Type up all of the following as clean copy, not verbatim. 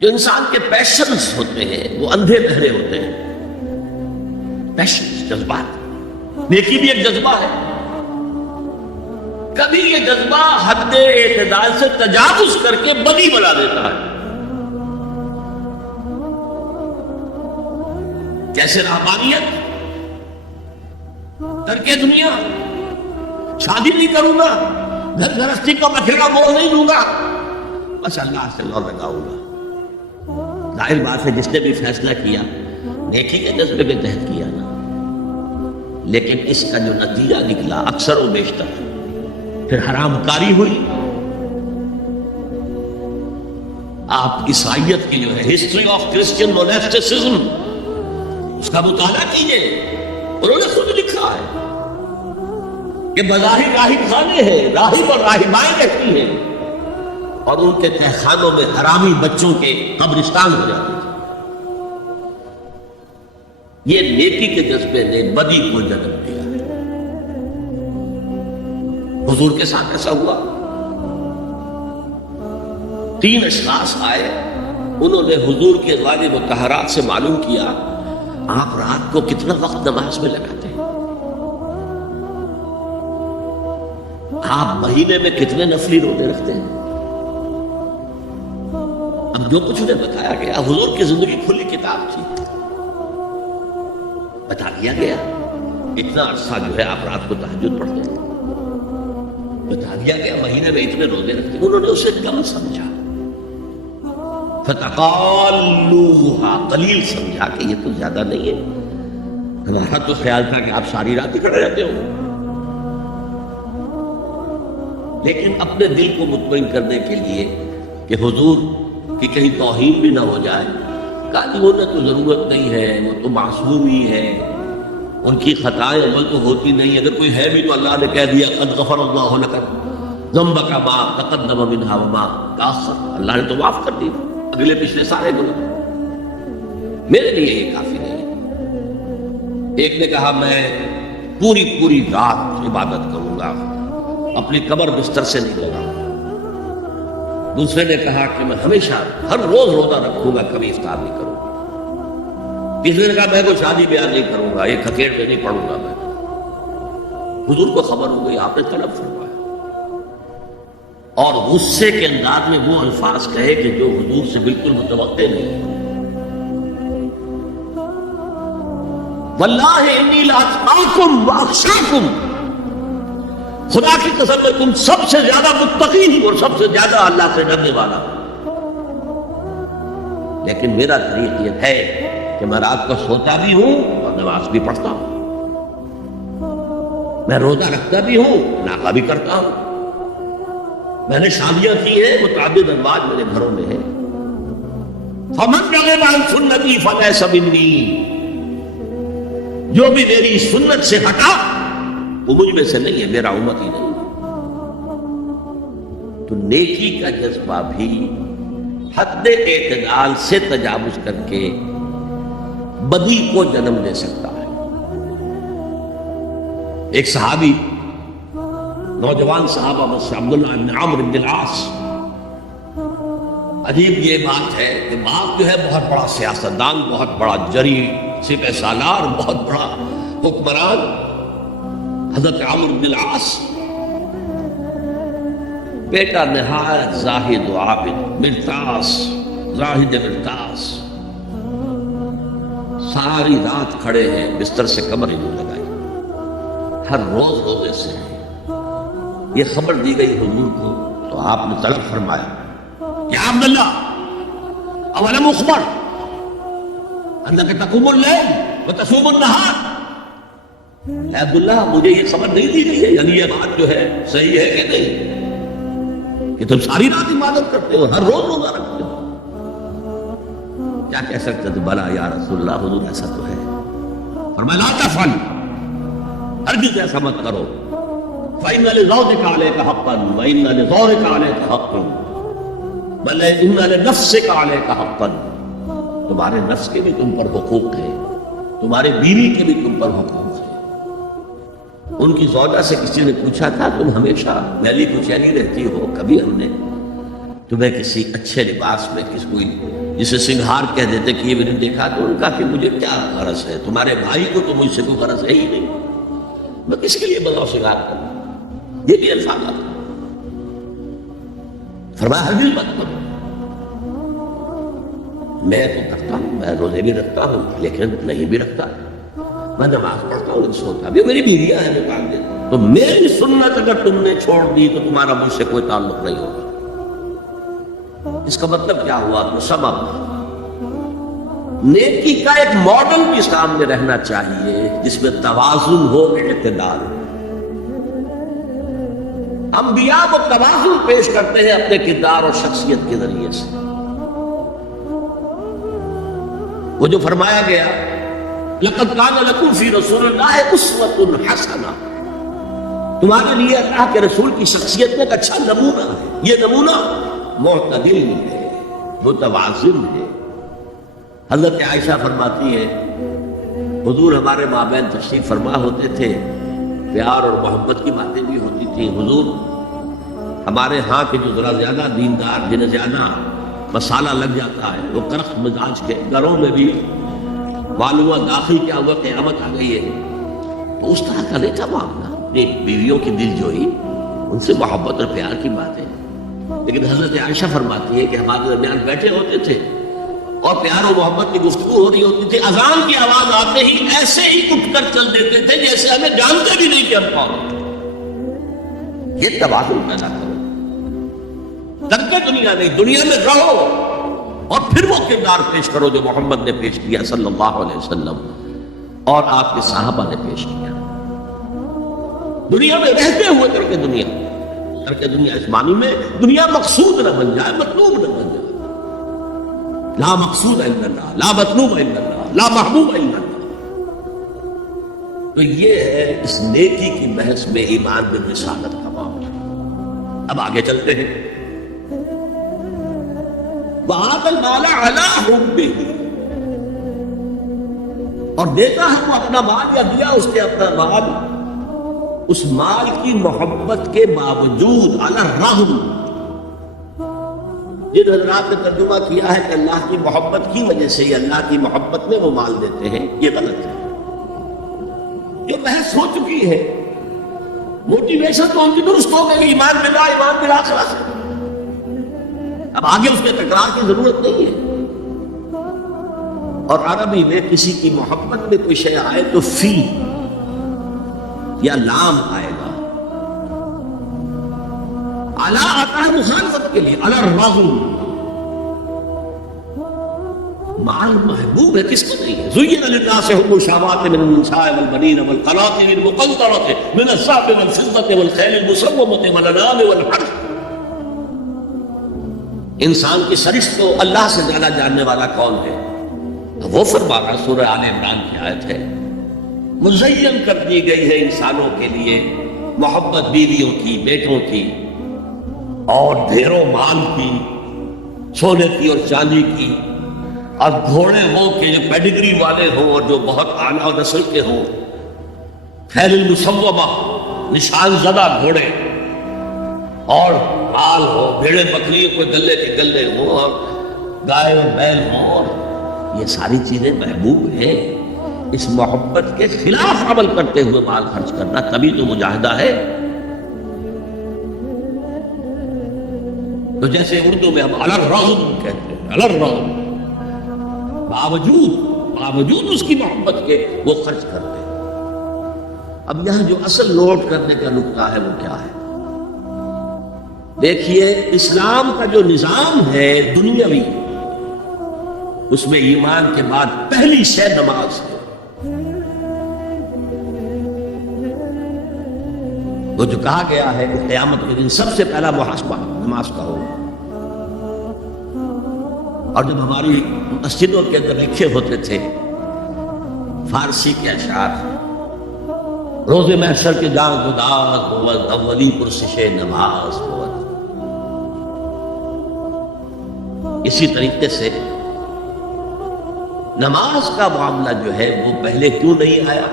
جو انسان کے پیشنز ہوتے ہیں وہ اندھے بہرے ہوتے ہیں. پیشنز، جذبات. نیکی بھی ایک جذبہ ہے. کبھی یہ جذبہ حد اعتدال سے تجاوز کر کے بدی بنا دیتا ہے. جیسے رہبانیت، ترک دنیا، شادی نہیں کروں گا، گھر گھرستی کا بکھیرا بول نہیں دوں گا، بس اللہ سے لو لگاؤں گا. ظاہر بات ہے جس نے بھی فیصلہ کیا نیکی کے جذبے کے تحت کیا نا، لیکن اس کا جو نتیجہ نکلا اکثر و بیشتر پھر حرام کاری ہوئی. آپ عیسائیت کی جو ہے ہسٹری آف کرسچن موناسٹسزم اس کا مطالعہ کیجئے. انہوں نے خود لکھا ہے کہ بظاہر راہب خانے ہیں، راہب اور راہبائیں رہتی ہیں، اور ان کے تہخانوں میں حرامی بچوں کے قبرستان ہو جاتے تھے. یہ نیکی کے جذبے نے بدی کو جنم دیا ہے. حضور کے ساتھ ایسا ہوا. 3 اشخاص آئے، انہوں نے حضور کے ازواج مطہرات سے معلوم کیا آپ رات کو کتنا وقت نماز میں لگاتے ہیں، آپ مہینے میں کتنے نفلی روزے رکھتے ہیں. اب جو کچھ انہیں بتایا گیا، حضور کی زندگی کھلی کتاب تھی، بتا دیا گیا اتنا عرصہ جو ہے آپ رات کو تہجد پڑھتے ہیں، بتا دیا گیا مہینے میں اتنے روزے رکھتے ہیں. انہوں نے اسے کم سمجھا، فتقالوها قلیل سمجھا کہ یہ تو زیادہ نہیں ہے، ہمارا تو خیال تھا کہ آپ ساری رات ہی کھڑے رہتے ہو. لیکن اپنے دل کو مطمئن کرنے کے لیے کہ حضور کی کہیں توہین بھی نہ ہو جائے، کہا کہ انہیں تو ضرورت نہیں ہے، وہ تو معصوم ہی ہے، ان کی خطائیں عمل تو ہوتی نہیں، اگر کوئی ہے بھی تو اللہ نے کہہ دیا قد غفر اللہ لک ذنبک ما تقدم منها وما تأخر، اللہ نے تو معاف کر دی اگلے پچھلے سارے گناہ، میرے لیے یہ کافی نہیں ہے. ایک نے کہا میں پوری رات عبادت کروں گا، اپنی قبر بستر سے نہیں لگاؤں گا. دوسرے نے کہا کہ میں ہمیشہ ہر روز روزہ رکھوں گا، کبھی افطار نہیں کروں گا. تیسرے نے کہا میں کوئی شادی بیاہ نہیں کروں گا، ایک کھکیڑ میں نہیں پڑھوں گا. میں حضور کو خبر ہو گئی، آپ نے طلب فرمایا اور غصے کے انداز میں وہ الفاظ کہے کہ جو حضور سے بالکل متوقع نہیں. واللہ انی لاتقاکم واخشاکم، خدا کی قسم میں تم سب سے زیادہ متقی ہوں اور سب سے زیادہ اللہ سے ڈرنے والا ہوں. لیکن میرا طریق یہ ہے کہ میں رات کو سوتا بھی ہوں اور نماز بھی پڑھتا ہوں، میں روزہ رکھتا بھی ہوں، نافلہ بھی کرتا ہوں، میں نے شادیاں کی ہیں، متعدد ازواج میرے گھروں میں ہیں. فمن رغب عن سنتی فلیس منی، جو بھی میری سنت سے ہٹا وہ مجھ میں سے نہیں ہے، میرا امت ہی نہیں. تو نیکی کا جذبہ بھی حد اعتدال سے تجاوز کر کے بدی کو جنم دے سکتا ہے. ایک صحابی، نوجوان صحابہ میں سے عبداللہ بن عمرو بن العاص، عجیب یہ بات ہے کہ باپ جو ہے بہت بڑا سیاستدان، بہت بڑا جری سپہ سالار، بہت بڑا حکمران، حضرت عمرو بن العاص، بیٹا نہایت زاہد و عابد، مرتاس، زاہد مرتاس، ساری رات کھڑے ہیں، بستر سے کمر ہی نہیں لگائی، ہر روز روزے سے ہیں. یہ خبر دی گئی حضور کو تو آپ نے طلب فرمایا یا عبداللہ اولم اخبر انک تقوم اللیل وتصوم النہار، اے عبداللہ مجھے یہ خبر نہیں دی گئی ہے، یعنی یہ بات جو ہے صحیح ہے کہ نہیں کہ تم ساری رات عبادت کرتے ہو، ہر روز روزہ رکھتے ہو؟ کیا کہہ سکتے تھے؟ بلا یا رسول اللہ، حضور ایسا تو ہے. فرمایا لا تفعل، ہرگز ایسا مت کرو. فإن لزوجك عليك حقا وإن لزوجك عليك حقا بل إن لنفسك عليك حقا، تمہارے نفس کے بھی تم پر حقوق ہیں، تمہارے بیوی کے بھی تم پر حقوق ہیں. ان کی زوجہ سے کسی نے پوچھا تھا تم ہمیشہ میلی کچیلی رہتی ہو، کبھی ہم نے تمہیں کسی اچھے لباس میں کسی کوئی جسے سنگھار کہہ دیتے کہ یہ میں نے دیکھا تو ان کا کہ مجھے کیا غرض ہے، تمہارے بھائی کو تو مجھ سے کوئی غرض ہے ہی نہیں، میں کس کے لیے بغاؤ سنگھار کروں، یہ بھی الفاظ آتا۔ فرمایا ہرگز مت کرو، میں تو کرتا ہوں، میں روزے بھی رکھتا ہوں لیکن نہیں بھی رکھتا، میں نماز پڑھتا ہوں سوتا بھی، میری بیویاں ہیں میں کام دیتا ہوں، تو میری سنت اگر تم نے چھوڑ دی تو تمہارا مجھ سے کوئی تعلق نہیں ہوگا۔ اس کا مطلب کیا ہوا؟ تو سبب نیکی کا ایک ماڈل بھی سامنے رہنا چاہیے جس میں توازن ہو، اعتدال ہو۔ انبیاء وہ توازن پیش کرتے ہیں اپنے کردار اور شخصیت کے ذریعے سے۔ وہ جو فرمایا گیا لقد کان لکم فی رسول اللہ اسوۃ حسنہ، تمہارے لیے اللہ کے رسول کی شخصیت میں ایک اچھا نمونہ ہے، یہ نمونہ معتدل ہے، متوازن ہے۔ حضرت عائشہ فرماتی ہے حضور ہمارے مابین تشریف فرما ہوتے تھے، پیار اور محبت کی باتیں بھی ہوتی تھیں، حضور ہمارے ہاں کے جو ذرا زیادہ دیندار جنہیں زیادہ مسالہ لگ جاتا ہے وہ کرخت مزاج کے گھروں میں بھی معلوم ہوا داخل کیا ہوا قیامت آ گئی ہے، تو اس طرح کا نہیں تھا معاملہ، ایک بیویوں کی دل جوئی، ان سے محبت اور پیار کی باتیں۔ لیکن حضرت عائشہ فرماتی ہے کہ ہمارے درمیان بیٹھے ہوتے تھے اور پیار و محبت کی گفتگو ہو رہی ہوتی تھی، اذان کی آواز آتے ہی ایسے ہی اٹھ کر چل دیتے تھے جیسے ہمیں جانتے بھی نہیں کہ ہم کون ہیں۔ یہ توازن پیدا کرو، ترک دنیا نہیں، دنیا میں رہو اور پھر وہ کردار پیش کرو جو محمد نے پیش کیا صلی اللہ علیہ وسلم اور آپ کے صحابہ نے پیش کیا۔ دنیا میں رہتے ہوئے ترک دنیا اس معنی میں دنیا مقصود نہ بن جائے، مطلوب نہ بن جائے۔ لا مقصود الا اللہ، لا مطلوب الا اللہ، لا محبوب الا اللہ۔ تو یہ ہے اس نیکی کی بحث میں ایمان بالرسالت کا معاملہ۔ اب آگے چلتے ہیں۔ وَآتَى الْمَالَ عَلَىٰ حُبِّهِ، اور دیتا ہے وہ اپنا مال یا دیا اس نے اپنا مال اس مال کی محبت کے باوجود، علی الرغم۔ جن حضرات نے ترجمہ کیا ہے کہ اللہ کی محبت کی وجہ سے یا اللہ کی محبت میں وہ مال دیتے ہیں، یہ غلط ہے۔ یہ بحث ہو چکی ہے، موٹیویشن تو ان کی درست ہو گئی، ایمان باللہ، ایمان بالآخرہ سے، اب آگے اس میں تکرار کی ضرورت نہیں ہے۔ اور عربی میں کسی کی محبت میں کوئی شے آئے تو فی یا لام آئے گا، علی آتا ہے مخالفت کے لیے، علی الرغم۔ مال محبوب ہے، کس کو نہیں ہے؟ زین للناس حب الشہوات من النساء والبنین والقناطیر المقنطرۃ من الذهب والفضة والخیل المسومۃ والانعام والحرث۔ انسان کی سرشت کو اللہ سے زیادہ جاننے والا کون ہے؟ وہ فرما رہا، سورہ آل عمران کی آیت ہے، مزین کر دی گئی ہے انسانوں کے لیے محبت بیویوں کی، بیٹوں کی اور ڈھیروں مال کی، سونے کی اور چاندی کی، اور گھوڑے ہوں کہ جو پیڈگری والے ہوں اور جو بہت اعلیٰ نسل کے ہوں، خیل المسومہ نشان زدہ گھوڑے، اور مال ہو، بھیڑے بکریوں کوئی گلے کے گلے ہوں اور گائے اور بیل ہوں، اور یہ ساری چیزیں محبوب ہیں۔ اس محبت کے خلاف عمل کرتے ہوئے مال خرچ کرنا تبھی تو مجاہدہ ہے۔ تو جیسے اردو میں ہم علی الرغم کہتے ہیں، علی الرغم، باوجود اس کی محبت کے وہ خرچ کرتے ہیں۔ اب یہاں جو اصل نوٹ کرنے کا نقطہ ہے وہ کیا ہے؟ دیکھیے، اسلام کا جو نظام ہے دنیاوی، اس میں ایمان کے بعد پہلی شے نماز ہے۔ وہ جو کہا گیا ہے کہ قیامت کے دن سب سے پہلا محاسبہ نماز کا ہوگا، اور جب ہماری مسجدوں کے اندر لکھے ہوتے تھے فارسی کے اشعار، روز محشر کے جان گداز بود اولی پرسش نماز بود، اسی طریقے سے نماز کا معاملہ جو ہے وہ پہلے کیوں نہیں آیا؟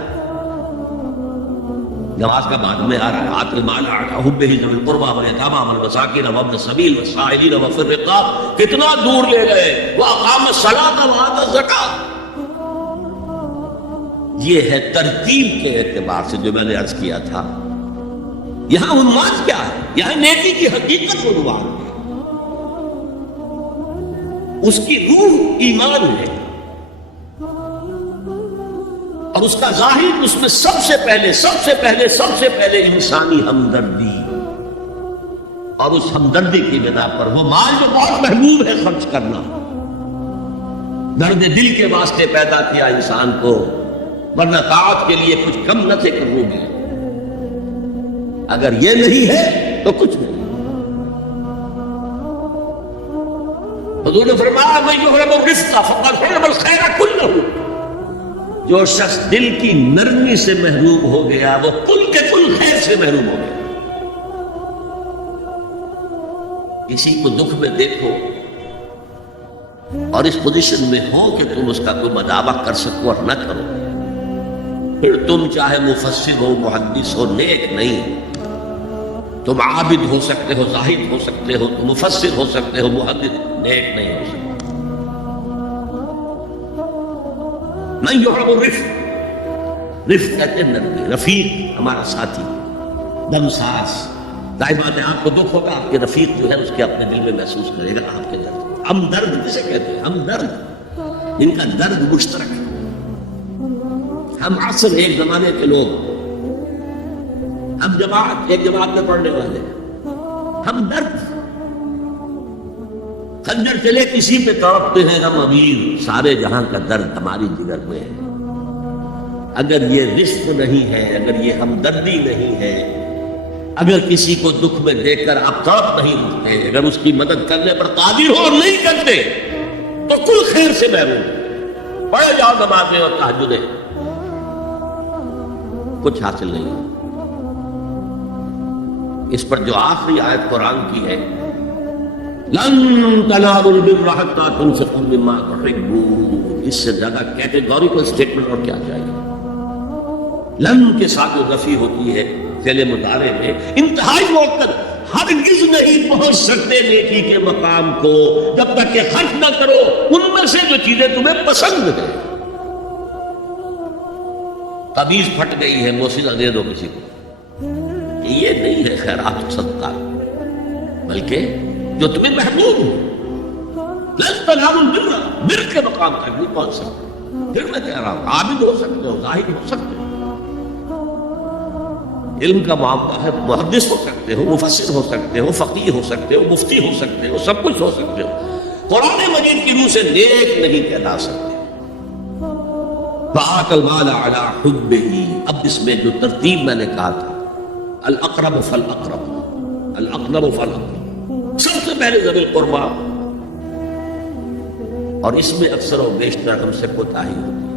نماز کا بعد میں آ رہا ہے آت المال علی حبہ ذوی القربى والیتامى والمساکین وابن السبیل والسائلین وفی الرقاب. کتنا دور لے گئے. واقام الصلاۃ وآتى الزکاۃ. یہ ہے ترتیب کے اعتبار سے جو میں نے عرض کیا تھا. یہاں عنوان کیا ہے؟ یہاں نیکی کی حقیقت عنوان ہے. اس کی روح ایمان ہے اور اس کا ظاہر اس میں سب سے پہلے انسانی ہمدردی، اور اس ہمدردی کی بنا پر وہ مال جو بہت محبوب ہے خرچ کرنا، درد دل کے واسطے پیدا کیا انسان کو، ورنہ طاعت کے لیے کچھ کم نہ تھے کروں گی. اگر یہ نہیں ہے تو کچھ نہیں. حضور نے فرمایا من یحرم الرفق فقد حرم الخیر کلہ. جو شخص دل کی نرمی سے محروم ہو گیا وہ کل کے کل خیر سے محروم ہو گیا. کسی کو دکھ میں دیکھو اور اس پوزیشن میں ہو کہ تم اس کا کوئی مداوع کر سکو اور نہ کرو، پھر تم چاہے مفسر ہو، محدث ہو، نیک نہیں. تم عابد ہو سکتے ہو، زاہد ہو سکتے ہو، تم مفسر ہو سکتے ہو، محدث، نیک نہیں ہو سکتے. من یحرم الرفق، رفق کہتے ہیں نرمی، رفیق ہمارا ساتھی، دم ساز. ظاہر بات ہے آپ کو دکھ ہوگا، آپ کے رفیق جو ہے اس کے اپنے دل میں محسوس کرے گا آپ کے درد. ہمدرد کسے کہتے ہیں؟ ہمدرد جن کا درد مشترک ہے. ہم عصر ایک زمانے کے لوگ، ہم جماعت ایک جماعت میں پڑھنے والے، ہم درد. خنجر چلے کسی پہ تڑپتے ہیں ہم امیر، سارے جہاں کا درد ہماری جگر میں ہے. اگر یہ رشق نہیں ہے، اگر یہ ہمدردی نہیں ہے، اگر کسی کو دکھ میں دیکھ کر آپ تڑپ نہیں اٹھتے، اگر اس کی مدد کرنے پر قادر ہو اور نہیں کرتے تو کل خیر سے محروم. پڑھے جاؤ نمازیں اور تہجدیں، کچھ حاصل نہیں. اس پر جو آخری آیت قرآن کی ہے، لن تنالوا البر حتى تنفقوا مما تحبون، اس سے زیادہ کیٹیگوریکل سٹیٹمنٹ اور کیا چاہیے. لن کے ساتھ جو نفی ہوتی ہے فعل مضارع میں، انتہائی موقع، ہرگز نہیں پہنچ سکتے نیکی کے مقام کو جب تک کہ خرچ نہ کرو ان میں سے جو چیزیں تمہیں پسند ہیں. قمیض پھٹ گئی ہے، موسیقہ دے دو کسی کو، یہ نہیں ہے خیرات و صدقہ، بلکہ جو تمہیں محبوب ہو. لن تنالوا البر، بر کے مقام تک نہیں پہنچ سکتے. پھر میں کہہ رہا ہوں عابد ہو سکتے ہو، زاہد ہو سکتے ہو، علم کا معاملہ ہے، محدث ہو سکتے ہو، مفسر ہو سکتے ہو، فقیہ ہو سکتے ہو، مفتی ہو سکتے ہو، سب کچھ ہو سکتے ہو. قرآن مجید کی روح سے نیک نہیں کہلا سکتے. وآتى المال على حبه. اب اس میں جو ترتیب میں نے کہا تھا، الاقرب فالاقرب، الاقرب فالاقرب، سب سے پہلے ذوی القربیٰ. اور اس میں اکثر و بیشتر ہم سے کوتاہی ہوتی ہے.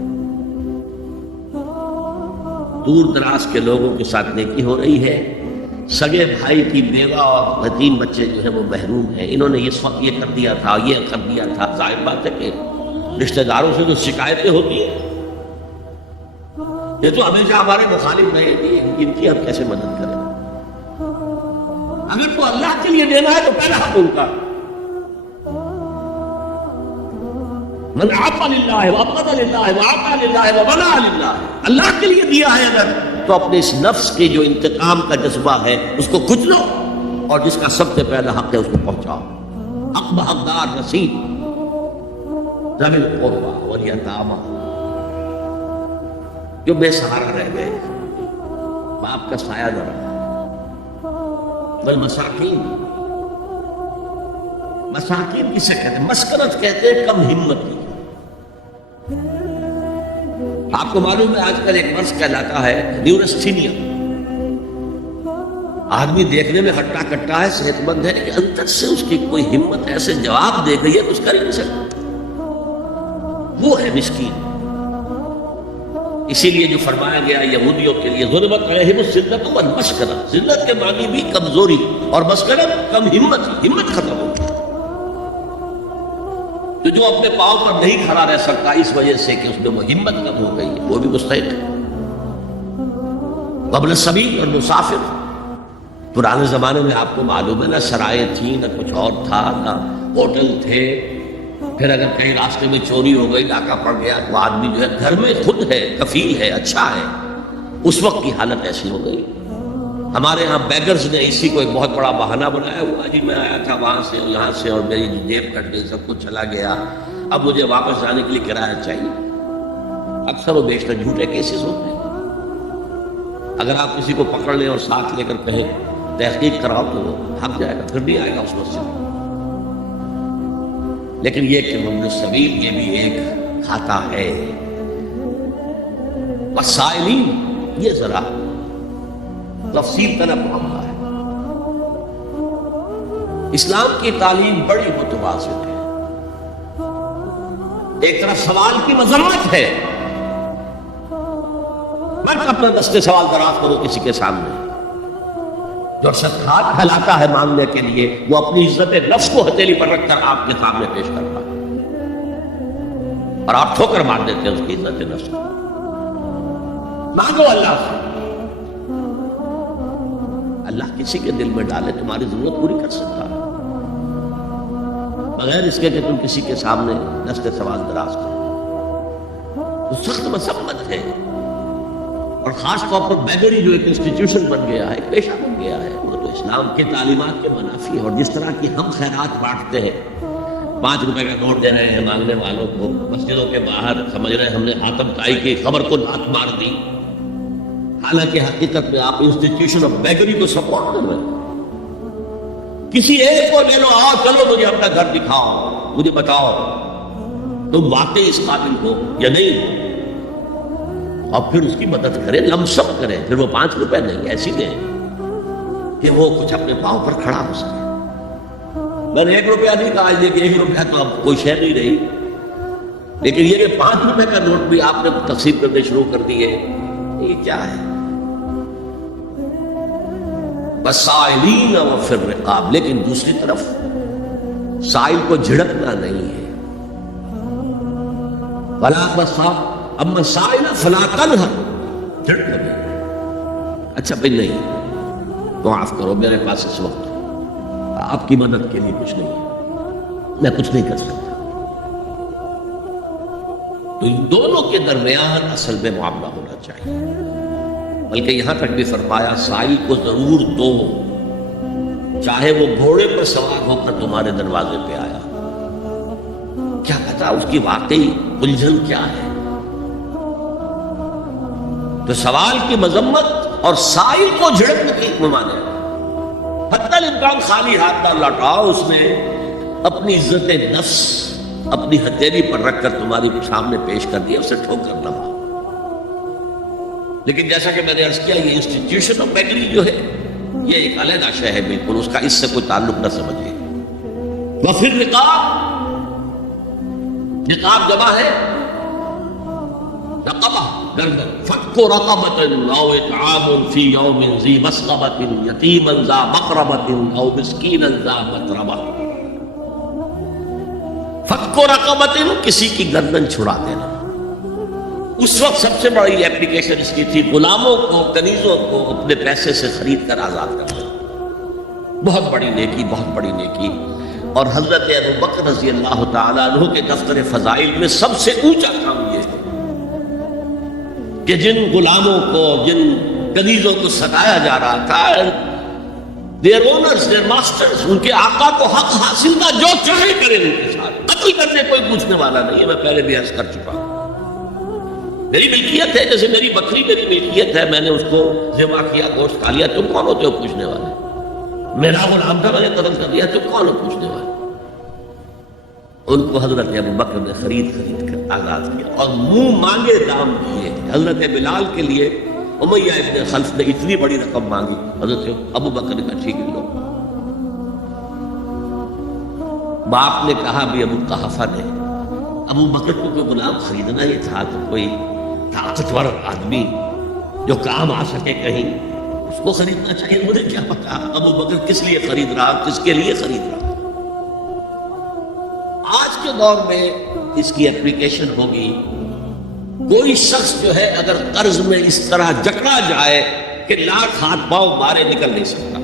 دور دراز کے لوگوں کے ساتھ نیکی ہو رہی ہے، سگے بھائی کی بیوہ اور یتیم بچے جو ہیں وہ محروم ہیں، انہوں نے اس وقت یہ کر دیا تھا، یہ کر دیا تھا. ظاہر بات ہے کہ رشتہ داروں سے جو شکایتیں ہوتی ہیں یہ تو ہمیشہ ہمارے مخالف رہے تھے، ان کی ہم کیسے مدد کریں؟ اگر تو اللہ کے لیے دینا ہے تو پہلا حق ان کا. من عطا للہ وابغض للہ وعطا للہ ومنع للہ، اللہ کے لیے دیا ہے اگر تو اپنے اس نفس کے جو انتقام کا جذبہ ہے اس کو کچلو، اور جس کا سب سے پہلا حق ہے اس کو پہنچاؤ. حق بحقدار رسید، ذوی القربیٰ والیتامى، جو بے سہارا رہ گئے، باپ کا سایہ نہ رہا. والمساکین، مساکین کسے کہتے ہیں؟ مسکنت کہتے ہیں کم ہمتی. آپ کو معلوم ہے آج کل ایک مرض کہلاتا ہے نیورستھینیا. آدمی دیکھنے میں ہٹا کٹا ہے، صحت مند ہے، لیکن اندر سے اس کی کوئی ہمت ایسے جواب دے گئی ہے کچھ کر ہی نہیں سکتا. وہ ہے مسکین. اسی لیے جو فرمایا گیا یہودیوں کے لیے ضربت علیہم الذلۃ والمسکنہ، ذلت کے معنی بھی کمزوری اور مسکنہ کم ہمت، ہمت ختم ہو. تو جو اپنے پاؤں پر نہیں کھڑا رہ سکتا اس وجہ سے کہ اس میں وہ ہمت کم ہو گئی، وہ بھی مستحق ہے. وابن السبیل اور مسافر. پرانے زمانے میں آپ کو معلوم ہے نہ سرائیں تھیں، نہ کچھ اور تھا، نہ ہوٹل تھے. پھر اگر کہیں راستے میں چوری ہو گئی، ڈاکہ پڑ گیا، تو آدمی جو ہے گھر میں خود ہے، کفیل ہے، اچھا ہے. اس وقت کی حالت ایسی ہو گئی. ہمارے ہاں بیگرز نے اسی کو ایک بہت بڑا بہانہ بنایا ہوا، جی میں آیا تھا وہاں سے اور یہاں سے اور میری جیب کٹ گئی، سب کچھ چلا گیا، اب مجھے واپس جانے کے لیے کرایہ چاہیے. اکثر وہ بیشتر جھوٹے کیسز ہوتے ہیں. اگر آپ کسی کو پکڑ لیں اور ساتھ لے کر کہیں تحقیق کراؤ تو وہ بھاگ جائے گا، پھر بھی آئے گا اس مسجد میں. لیکن یہ کہ وابن السبیل یہ بھی ایک کھاتا ہے. والسائلین یہ ذرا تفصیل طلب معاملہ ہے. اسلام کی تعلیم بڑی متوازن ہے. ایک طرف سوال کی مذمت ہے، مت اپنا دستے سوال دراز کرو کسی کے سامنے. جو شخص ہاتھ پھیلاتا ہے مانگنے کے لیے وہ اپنی عزت نفس کو ہتھیلی پر رکھ کر آپ کے سامنے پیش کرتا ہے، اور آپ ٹھوکر مار دیتے ہیں اس کی عزت نفس کو. مانگو اللہ سے. اللہ کسی کے دل میں ڈالے تمہاری ضرورت پوری کر سکتا ہے، بغیر اس کے کہ تم کسی کے سامنے دست سوال دراز کرو. تو سخت مذمت ہے. اور خاص طور پر بیگری جو ایک انسٹیٹیوشن بن گیا ہے، ایک پیشہ بن گیا ہے، وہ تو اسلام کے تعلیمات کے منافی ہے. اور جس طرح کی ہم خیرات بانٹتے ہیں، 5 روپے کا نوٹ دے رہے ہیں مانگنے والوں کو، مسجدوں کے باہر سمجھ رہے ہیں ہم نے حاتم طائی کی خبر کو لات مار دی، حالانکہ حقیقت میں آپ انسٹیٹیوشن آف بیگری کو سپورٹ کر رہے ہیں. کسی ایک کو لے لو، آؤ چلو مجھے اپنا گھر دکھاؤ، مجھے بتاؤ تم واقعی اس قابل ہو یا نہیں، اور پھر اس کی مدد کریں، لمسم کریں. پھر وہ 5 روپے نہیں ایسی دیں کہ وہ کچھ اپنے پاؤں پر کھڑا ہو سکے. میں نے 1 روپیہ نہیں کہا کہ 1 روپیہ تو اب کوئی شے نہیں رہی، لیکن یہ کہ 5 روپے کا نوٹ بھی آپ نے تقسیم کرنے شروع کر دیے، یہ کیا ہے؟ والسائلین وفی الرقاب. لیکن دوسری طرف سائل کو جھڑکنا نہیں ہے. ولا تصاف اما سائل فلا تنہر، جھڑکنا نہیں. اچھا بھائی نہیں، معاف کرو میرے پاس اس وقت آپ کی مدد کے لیے کچھ نہیں ہے، میں کچھ نہیں کر سکتا. تو ان دونوں کے درمیان اصل میں معاملہ ہونا چاہیے. بلکہ یہاں تک بھی فرمایا سائل کو ضرور دو، چاہے وہ گھوڑے پر سوار ہو کر تمہارے دروازے پہ آیا. کیا پتا اس کی واقعی الجھن کیا ہے. تو سوال کی مذمت اور سائل کو جھڑکنے کی ممانعت. حتی الامکان خالی ہاتھ نہ لوٹاؤ. اس نے اپنی عزت نفس اپنی ہتھیلی پر رکھ کر تمہاری سامنے پیش کر دیا، اسے ٹھوکر نہ مارو. لیکن جیسا کہ میں نے عرض کیا، یہ انسٹیٹیوشن آف بیگری جو ہے یہ ایک علیحدہ شے ہے بالکل، اس کا اس سے کوئی تعلق نہ سمجھے. وفی الرقاب، رقاب جمع ہے رقبہ، گردن. فک رقبۃ او اطعام فی یوم ذی مسغبۃ یتیما ذا مقربۃ او مسکینا ذا متربہ. فک رقبۃ، کسی کی گردن چھڑا دینا. اس وقت سب سے بڑی اپلیکیشن اس کی تھی غلاموں کو، کنیزوں کو اپنے پیسے سے خرید کر آزاد کرنا. بہت بڑی نیکی، بہت بڑی نیکی. اور حضرت ابوبکر رضی اللہ تعالیٰ عنہ کے دفتر فضائل میں سب سے اونچا کام یہ ہے کہ جن غلاموں کو، جن کنیزوں کو ستایا جا رہا تھا، their owners, their masters، ان کے آقا کو حق حاصل تھا، جو چاہے کرے ان کے ساتھ. قتل کرنے کوئی پوچھنے والا نہیں ہے. میں پہلے بھی عرض کر چکا ہوں، میری ملکیت ہے، جیسے میری بکری میری ملکیت ہے، میں نے اس کو ذبح کیا، گوشت کھا لیا، تم کون ہوتے ہو پوچھنے والے؟ میرا غلام تھا، میں نے قتل کر دیا، تم کون ہو پوچھنے والے؟ ان کو حضرت ابوبکر نے خرید کر آزاد کیا اور منہ مانگے دام دیے. حضرت بلال کے لیے امیہ ابن خلف نے اتنی بڑی رقم مانگی، حضرت ابوبکر نے کہا ٹھیک ہے لو. باپ نے کہا بھی ابو قحافہ نے، ابوبکر کو کوئی غلام خریدنا ہی تھا تو کوئی طاقتور آدمی جو کام آ سکے کہیں، اس کو خریدنا چاہیے. مجھے کیا پتا ابوبکر کس لیے خرید رہا، کس کے لیے خرید رہا. آج کے دور میں اس کی اپلیکیشن ہوگی. کوئی شخص جو ہے اگر قرض میں اس طرح جکڑا جائے کہ لاکھ ہاتھ پاؤں مارے نکل نہیں سکتا،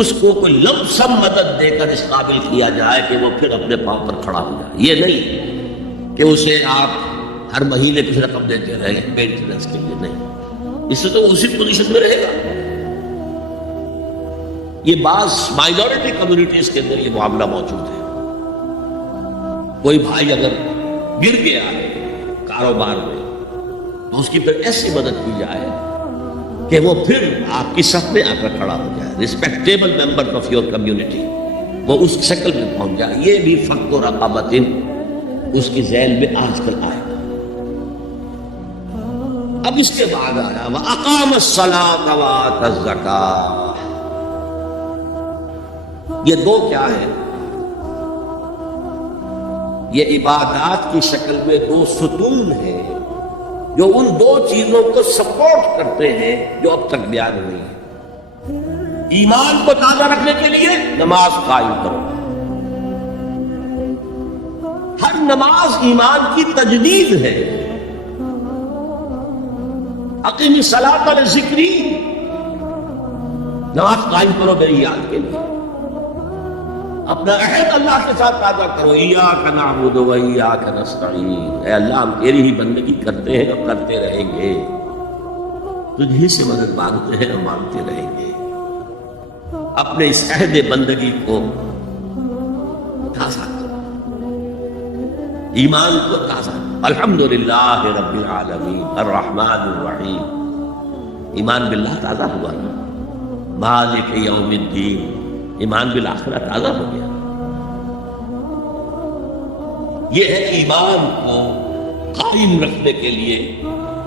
اس کو کوئی لم سم مدد دے کر اس قابل کیا جائے کہ وہ پھر اپنے پاؤں پر کھڑا ہو جائے. یہ نہیں کہ اسے آپ ہر مہینے کچھ رقم دیتے رہیں مینٹیننس کے لیے، نہیں، اس سے تو اسی پوزیشن میں رہے گا. یہ بعض مائنورٹی کمیونٹیز کے اندر یہ معاملہ موجود ہے. کوئی بھائی اگر گر گیا ہے کاروبار میں تو اس کی پھر ایسی مدد کی جائے کہ وہ پھر آپ کی صف میں آ کر کھڑا ہو جائے، respectable member of your community, وہ اس شکل میں پہنچ جائے. یہ بھی فک و رقابت اس کی ذیل میں آج کل آئے گا. اب اس کے بعد آیا وَأَقَامَ الصَّلَاةَ وَآتَى الزَّكَاةَ. یہ دو کیا ہے؟ یہ عبادات کی شکل میں دو ستون ہیں جو ان دو چیزوں کو سپورٹ کرتے ہیں جو اب تک بیان ہوئی ہے. ایمان کو تازہ رکھنے کے لیے نماز قائم کرو. ہر نماز ایمان کی تجدید ہے. اقیم الصلاۃ لذکری، نماز قائم کرو میری یاد کے لیے. اپنا عہد اللہ کے ساتھ تازہ کرو. ایاک نعبد و ایاک نستعین، اے اللہ ہم تیری ہی بندگی کرتے ہیں اور کرتے رہیں گے، تجھ ہی سے مدد مانگتے ہیں اور مانگتے رہیں گے. اپنے اس عہد بندگی کو تازہ کرو، ایمان کو تازہ کرو. الحمدللہ رب العالمین الرحمن الرحیم، ایمان باللہ تازہ ہوا نا. مالک یوم الدین، ایمان بالآخرہ تازہ ہو گیا. یہ ہے ایمان کو قائم رکھنے کے لیے،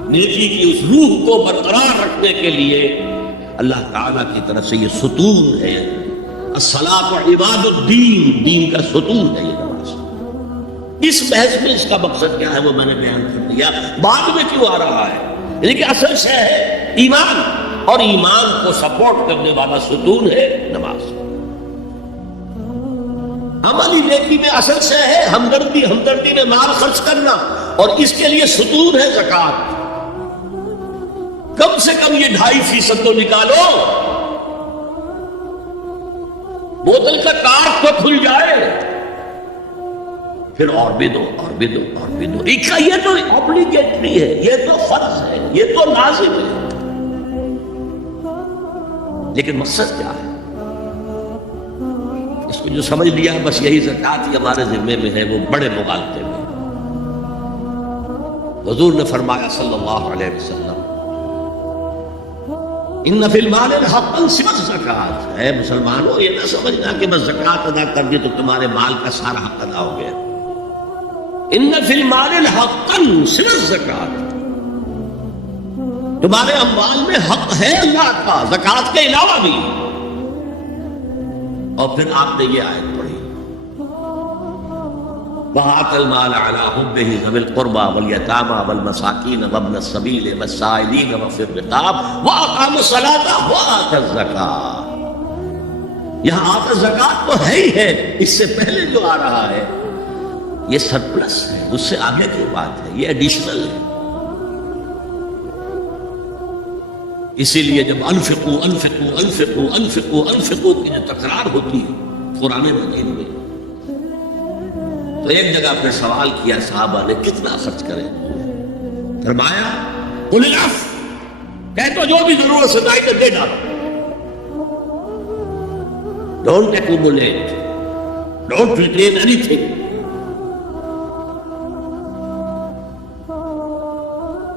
نیکی کی اس روح کو برقرار رکھنے کے لیے اللہ تعالیٰ کی طرف سے یہ ستون ہے. الصلاۃ عماد الدین، دین کا ستون ہے یہ نماز. اس بحث میں اس کا مقصد کیا ہے وہ میں نے بیان کر دیا. بعد میں کیوں آ رہا ہے؟ لیکن اصل شے ہے ایمان، اور ایمان کو سپورٹ کرنے والا ستون ہے نماز. عملی نیکی میں اصل سے ہے ہمدردی میں مال خرچ کرنا، اور اس کے لیے ستون ہے زکوٰۃ. کم سے کم یہ 2.5% تو نکالو، بوتل کا کاٹ تو کھل جائے، پھر اور بھی دو اور بھی دو اور بھی دو. یہ تو اوبلیگیٹری ہے، یہ تو فرض ہے، یہ تو لازم ہے. لیکن مقصد کیا ہے؟ اس کو جو سمجھ لیا بس یہی زکوٰۃ ہی ہمارے ذمے میں ہے، وہ بڑے مغالطے میں. حضور نے فرمایا صلی اللہ علیہ وسلم، ان فی المال حقا سوى الزکوٰۃ. اے مسلمانوں، یہ نہ سمجھنا کہ بس زکوٰۃ ادا کر دی تو تمہارے مال کا سارا حق ادا ہو گیا. ان فی المال حقا سوى الزکوٰۃ، تمہارے اموال میں حق ہے اللہ کا زکوٰۃ کے علاوہ بھی. اور پھر آپ نے یہ آیت پڑھی، وَآتَى الْمَالَ عَلَىٰ حُبِّهِ ذَوِي الْقُرْبَىٰ وَالْيَتَامَىٰ وَالْمَسَاكِينَ وَابْنَ السَّبِيلِ وَالسَّائِلِينَ وَفِي الرِّقَابِ وَأَقَامَ الصَّلَاةَ وَآتَى الزَّكَاةَ. یہاں آتَى الزَّكَاةَ تو ہے ہی ہے، اس سے پہلے جو آ رہا ہے یہ سرپلس ہے، اس سے آگے کی بات ہے، یہ ایڈیشنل ہے. اسی لیے جب انفقوا انفقوا انفقوا انفقوا انفقوا کی جو تکرار ہوتی ہے قرآن مجید میں، تو ایک جگہ پہ سوال کیا صحابہ نے کتنا خرچ کریں؟ فرمایا قل العفو، کہہ تو جو بھی ضرورت سے دائی تو دے ڈالو. Don't accumulate, don't retain any thing.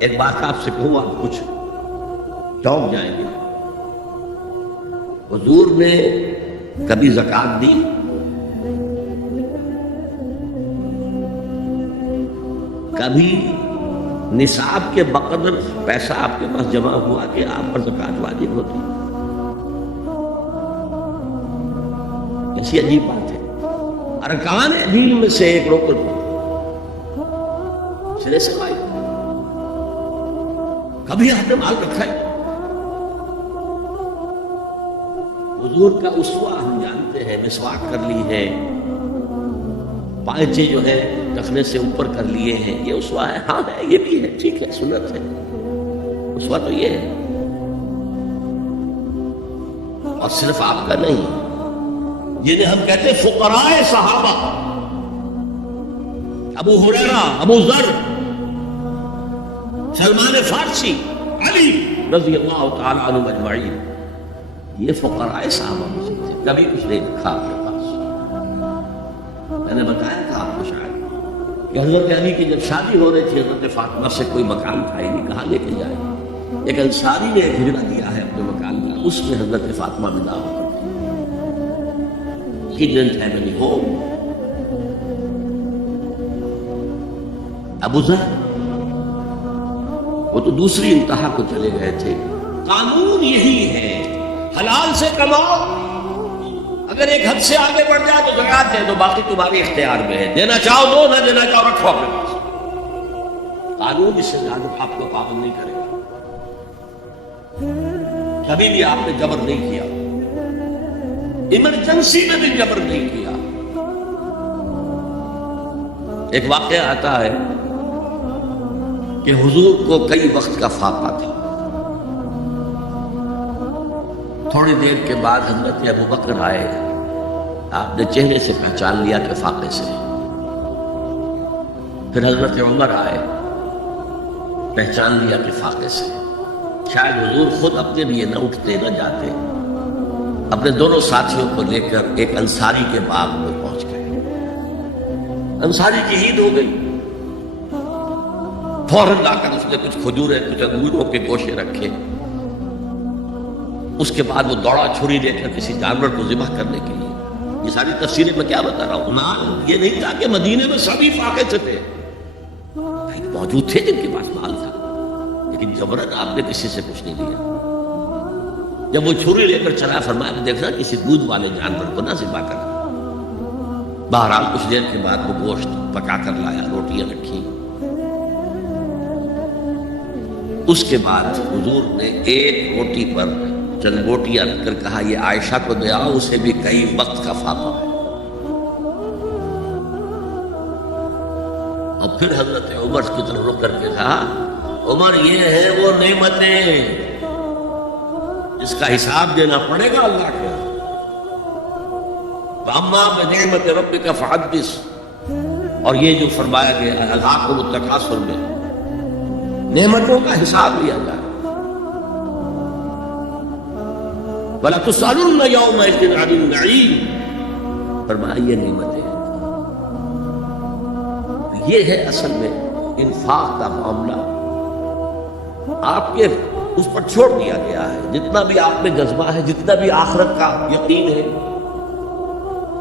ایک بات آپ سے کہوں، آپ کچھ چونک جائیں گے. حضور نے کبھی زکوٰۃ دی؟ کبھی نصاب کے بقدر پیسہ آپ کے پاس جمع ہوا کہ آپ پر زکوٰۃ واجب ہوتی؟ ایسی عجیب بات ہے. ارکان دین میں سے ایک رکن سرے سے بھائی کبھی آپ نے مال رکھا ہے؟ حضور کا اسوہ ہم جانتے ہیں، مسواک کر لی ہے، پائچے جو ہے ٹخنے سے اوپر کر لیے ہیں، یہ اسوہ ہے. ہاں ہے، یہ بھی ہے، ٹھیک ہے، سنت ہے. اسوہ تو یہ ہے. اور صرف آپ کا نہیں، جنہیں ہم کہتے ہیں فقراء صحابہ، ابو ہریرہ، ابو ذر، سلمان فارسی، علی رضی اللہ تعالی عنہ اجمعین، یہ فقراء صحابہ میں سے تھے. کبھی کچھ نہیں رکھا آپ کے پاس. میں نے بتایا تھا آپ کو شاید کہ حضرت علی کی جب شادی ہو رہی تھی حضرت فاطمہ سے کوئی مکان تھا ہی نہیں، کہاں لے کے جائے. ایک انصاری نے ایک ہجرہ دیا ہے اپنے مکان کا، اس میں حضرت فاطمہ بنا ہو He didn't have any home. ابو ذر وہ تو دوسری انتہا کو چلے گئے تھے. قانون یہی ہے، حلال سے کماؤ، اگر ایک حد سے آگے بڑھ جائے تو زکات دے دو، باقی تمہارے اختیار میں ہے، دینا چاہو دو، نہ دینا چاہو رکھو اپنے پاس. قانون اس سے زیادہ آپ کو پابند نہیں کرے گا. کبھی بھی آپ نے جبر نہیں کیا، ایمرجنسی میں بھی جبر نہیں کیا. ایک واقعہ آتا ہے کہ حضور کو کئی وقت کا فاقہ تھا. تھوڑی دیر کے بعد حضرت ابو بکر آئے، آپ نے چہرے سے پہچان لیا کہ فاقے سے. پھر حضرت عمر آئے، پہچان لیا کہ فاقے سے. شاید حضور خود اپنے لیے نہ اٹھتے نہ جاتے، اپنے دونوں ساتھیوں کو لے کر ایک انصاری کے باغ میں پہنچ گئے. انصاری کی عید ہو گئی، فوراً لا کر اس نے کچھ کھجوریں کچھ انگوروں کے گوشے رکھے. اس کے بعد وہ دوڑا چھری لے کر کسی جانور کو ذبح کرنے کے لیے. یہ ساری تفسیریں میں کیا بتا رہا ہوں. مال یہ نہیں تھا کہ مدینے میں سبھی فاقے سے تھے، موجود تھے جن کے پاس مال تھا، لیکن جبرن آپ نے کسی سے کچھ نہیں لیا. جب وہ چھری لے کر چلا، فرمایا کہ دیکھنا کسی دودھ والے جانور کو نہ ذبح کرنا. بہرحال کچھ دیر کے بعد وہ گوشت پکا کر لایا، روٹیاں رکھی. اس کے بعد حضور نے ایک روٹی پر چند روٹیاں رکھ کر کہا یہ عائشہ کو دے آؤ، اسے بھی کئی وقت کا فاقہ ہے. اور پھر حضرت عمر کی طرف رک کر کے کہا عمر یہ ہے وہ نعمتیں جس کا حساب دینا پڑے گا اللہ کے. وَأَمَّا بِنِعْمَةِ رَبِّكَ فَحَدِّثْ، اور یہ جو فرمایا گیا أَلْهَاكُمُ التَّكَاثُرُ میں نعمتوں کا حساب لیا جائے. وَلَا تُسْأَلُنَّ يَوْمَئِذٍ عَنِ النَّعِيمِ، فرمایا یہ نعمتیں ہیں. یہ ہے اصل میں انفاق کا معاملہ. آپ کے اس پر چھوڑ دیا گیا ہے. جتنا بھی آپ میں جذبہ ہے، جتنا بھی آخرت کا یقین ہے،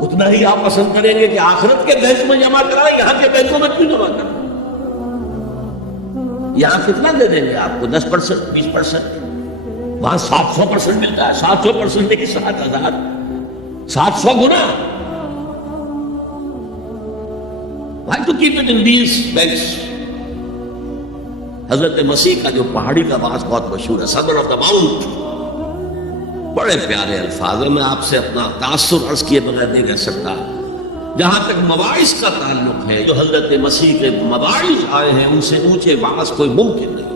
اتنا ہی آپ پسند کریں گے کہ آخرت کے بینک میں جمع کرائیں، یہاں کے بینکوں میں کیوں جمع کریں. یہاں کتنا دے دیں گے آپ کو؟ 10%، 20%. وہاں 700% ملتا ہے. 700% نہیں، 7,000، 700 گنا. Why to keep it in these banks؟ حضرت مسیح کا جو پہاڑی کا باز بہت مشہور ہے، صدر آف دا ماؤنٹ، بڑے پیارے الفاظ ہیں. میں آپ سے اپنا تاثر عرض کیے بغیر نہیں رہ سکتا. جہاں تک مواعظ کا تعلق ہے، جو حضرت مسیح کے مواعظ آئے ہیں ان سے اونچے واعظ کوئی ممکن نہیں.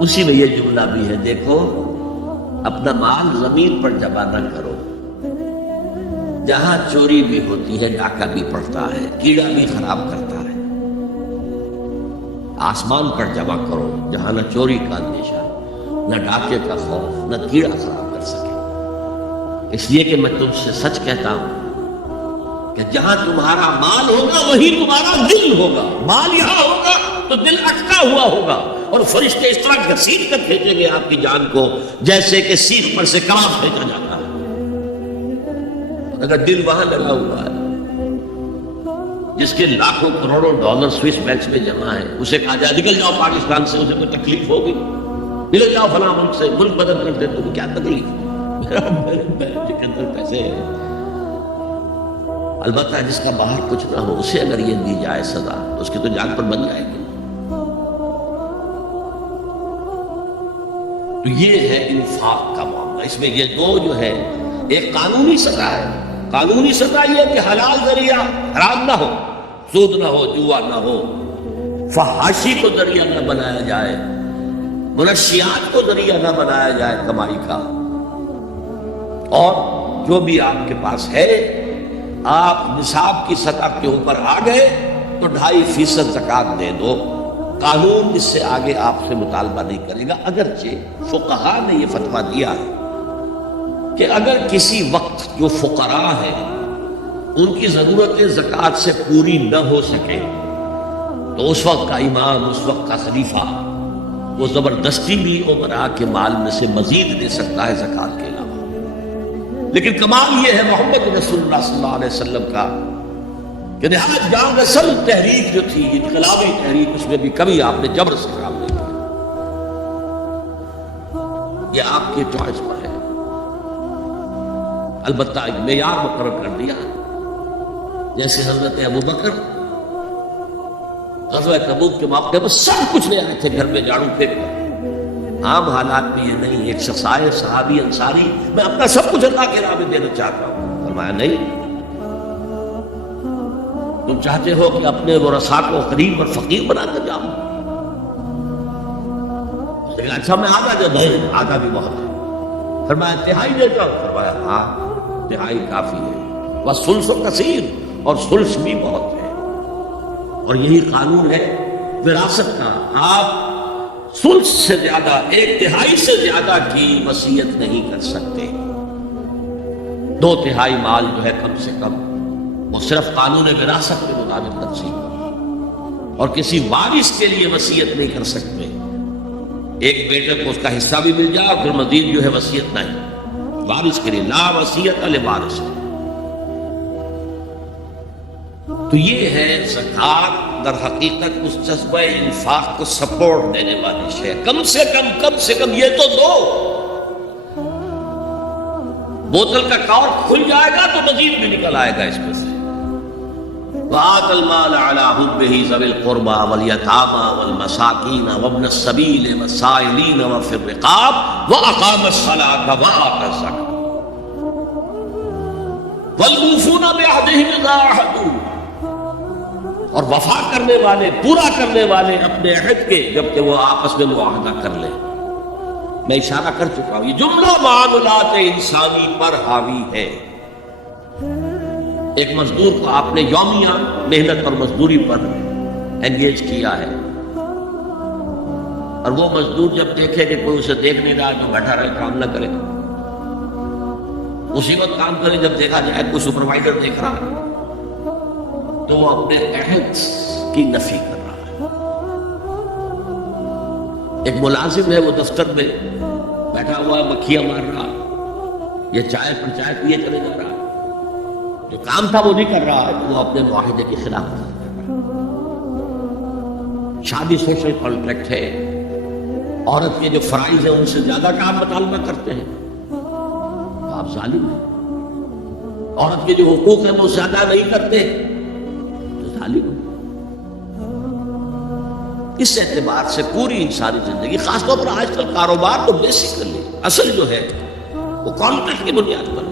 اسی میں یہ جملہ بھی ہے، دیکھو اپنا مال زمین پر جمع نہ کرو، جہاں چوری بھی ہوتی ہے ڈاکہ بھی پڑتا ہے، کیڑا بھی خراب کرتا ہے. آسمان پر جمع کرو جہاں نہ چوری کا اندیشہ، نہ ڈاکے کا خوف، نہ کیڑا خراب کر سکے. اس لیے کہ میں تم سے سچ کہتا ہوں کہ جہاں تمہارا مال ہوگا وہی تمہارا دل ہوگا. مال یہاں ہوگا تو دل اٹکا ہوا ہوگا، اور فرشتے اس طرح گھسیٹ کر کھینچیں گے آپ کی جان کو جیسے کہ سیخ پر سے کباب پھینکا جاتا ہے. اگر دل وہاں لگا ہوا ہے، جس کے لاکھوں کروڑوں ڈالر سوئس بینکس میں جمع ہے، اسے کہا جائے نکل جاؤ پاکستان سے، اسے کوئی تکلیف ہوگی؟ نکل جاؤ فلاں ملک سے، ملک بدل کر دے، تمہیں کیا تکلیف؟ میرا بینک کے اندر پیسے ہیں. البتہ جس کا باہر کچھ نہ ہو، اسے اگر یہ دی جائے سزا تو اس کی تو جان پر بن جائے گی. تو یہ ہے انفاق کا معاملہ. اس میں یہ دو جو ہے، ایک قانونی سزا ہے. قانونی سزا یہ کہ حلال ذریعہ حرام نہ ہو، سود نہ ہو، جوا نہ ہو، فحاشی کو ذریعہ نہ بنایا جائے. منشیات کو ذریعہ نہ بنایا جائے کمائی کا. اور جو بھی آپ کے پاس ہے آپ نصاب کی سطح کے اوپر آ گئے تو 2.5% زکوٰۃ دے دو. قانون اس سے آگے آپ سے مطالبہ نہیں کرے گا. اگرچہ فقہا نے یہ فتویٰ دیا ہے کہ اگر کسی وقت جو فقراء ہیں ان کی ضرورتیں زکوٰۃ سے پوری نہ ہو سکے تو اس وقت کا امام، اس وقت کا خلیفہ وہ زبردستی بھی امراء کے مال میں سے مزید دے سکتا ہے زکوٰۃ کے علاوہ. لیکن کمال یہ ہے محمد رسول اللہ صلی اللہ علیہ وسلم کا کہ نہایت جان رسل تحریک جو تھی، انقلابی تحریک، اس میں بھی کبھی آپ نے جبر سے کام نہیں کیا. یہ آپ کے چوائس پر ہے. البتہ ایک معیار مقرر کر دیا جیسے حضرت ابو بکر غزوہ تبوک کے موقع پر سب کچھ لے آئے تھے گھر میں جھاڑو پھینک کر. عام حالات میں یہ نہیں. ایک شخص آئے صحابی انصاری، میں اپنا سب کچھ اللہ کے راہ میں دینا چاہتا ہوں. فرمایا نہیں، تم چاہتے ہو کہ اپنے ورثاء کو غریب اور فقیر بنا کر جاؤ؟ اچھا میں آدھا دے دوں. آدھا بھی بہت ہے. فرمایا تہائی دے جاؤ. فرمایا ہاں تہائی کافی ہے. بس ثلث و کثیر، اور ثلث بھی بہت ہے. اور یہی قانون ہے وراثت کا. آپ ثلث سے زیادہ، 1/3 سے زیادہ کی وصیت نہیں کر سکتے. 2/3 مال جو ہے کم سے کم وہ صرف قانون وراثت کے مطابق تقسیم ہو. اور کسی وارث کے لیے وصیت نہیں کر سکتے. ایک بیٹے کو اس کا حصہ بھی مل جائے اور پھر مزید جو ہے وصیت نہیں. وارث کے لیے لا وصیت لوارث. تو یہ ہے زکوٰۃ در حقیقت اس جذبہ انفاق کو سپورٹ دینے والی شے. کم سے کم یہ تو دو. بوتل کا کارک کھل جائے گا تو مزید بھی نکل آئے گا اس میں سے. وَآتَ الْمَالَ عَلَىٰ حُبِّهِ ذَوِي الْقُرْبَىٰ وَالْيَتَامَىٰ وَالْمَسَاكِينَ وَابْنَ السَّبِيلِ وَالسَّائِلِينَ وَفِي الرِّقَابِ وَأَقَامَ الصَّلَاةَ وَآتَى الزَّكَاةَ وَالْمُوفُونَ بِعَهْدِهِمْ إِذَا عَاهَدُوا. اور وفا کرنے والے، پورا کرنے والے اپنے عہد کے جبکہ وہ آپس میں معاہدہ کر لیں. میں اشارہ کر چکا ہوں یہ جملہ معاملات انسانی پر حاوی ہے. ایک مزدور کو آپ نے یومیہ محنت اور مزدوری پر انگیج کیا ہے، اور وہ مزدور جب دیکھے کہ کوئی اسے دیکھ نہیں رہا تو بیٹھا رہے، کام نہ کرے. اسی وقت کام کرے جب دیکھا جائے کوئی سپروائزر دیکھ رہا ہے تو وہ اپنے عہد کی نفی کر رہا ہے. ایک ملازم ہے، وہ دفتر میں بیٹھا ہوا ہے، مکھیاں مار رہا، یہ چائے پر چائے پیے چلے جا رہا، جو کام تھا وہ نہیں کر رہا ہے، تو وہ اپنے معاہدے کے خلاف کر رہا ہے. شادی سوشل کانٹریکٹ ہے. عورت کے جو فرائض ہیں ان سے زیادہ کام مطالبہ کرتے ہیں تو آپ ظالم ہیں. عورت کے جو حقوق ہیں وہ زیادہ نہیں کرتے تو ظالم ہیں. اس اعتبار سے پوری انسانی زندگی، خاص طور پر آج کل کاروبار تو بیسیکلی اصل جو ہے وہ کانٹریکٹ کی بنیاد پر ہے.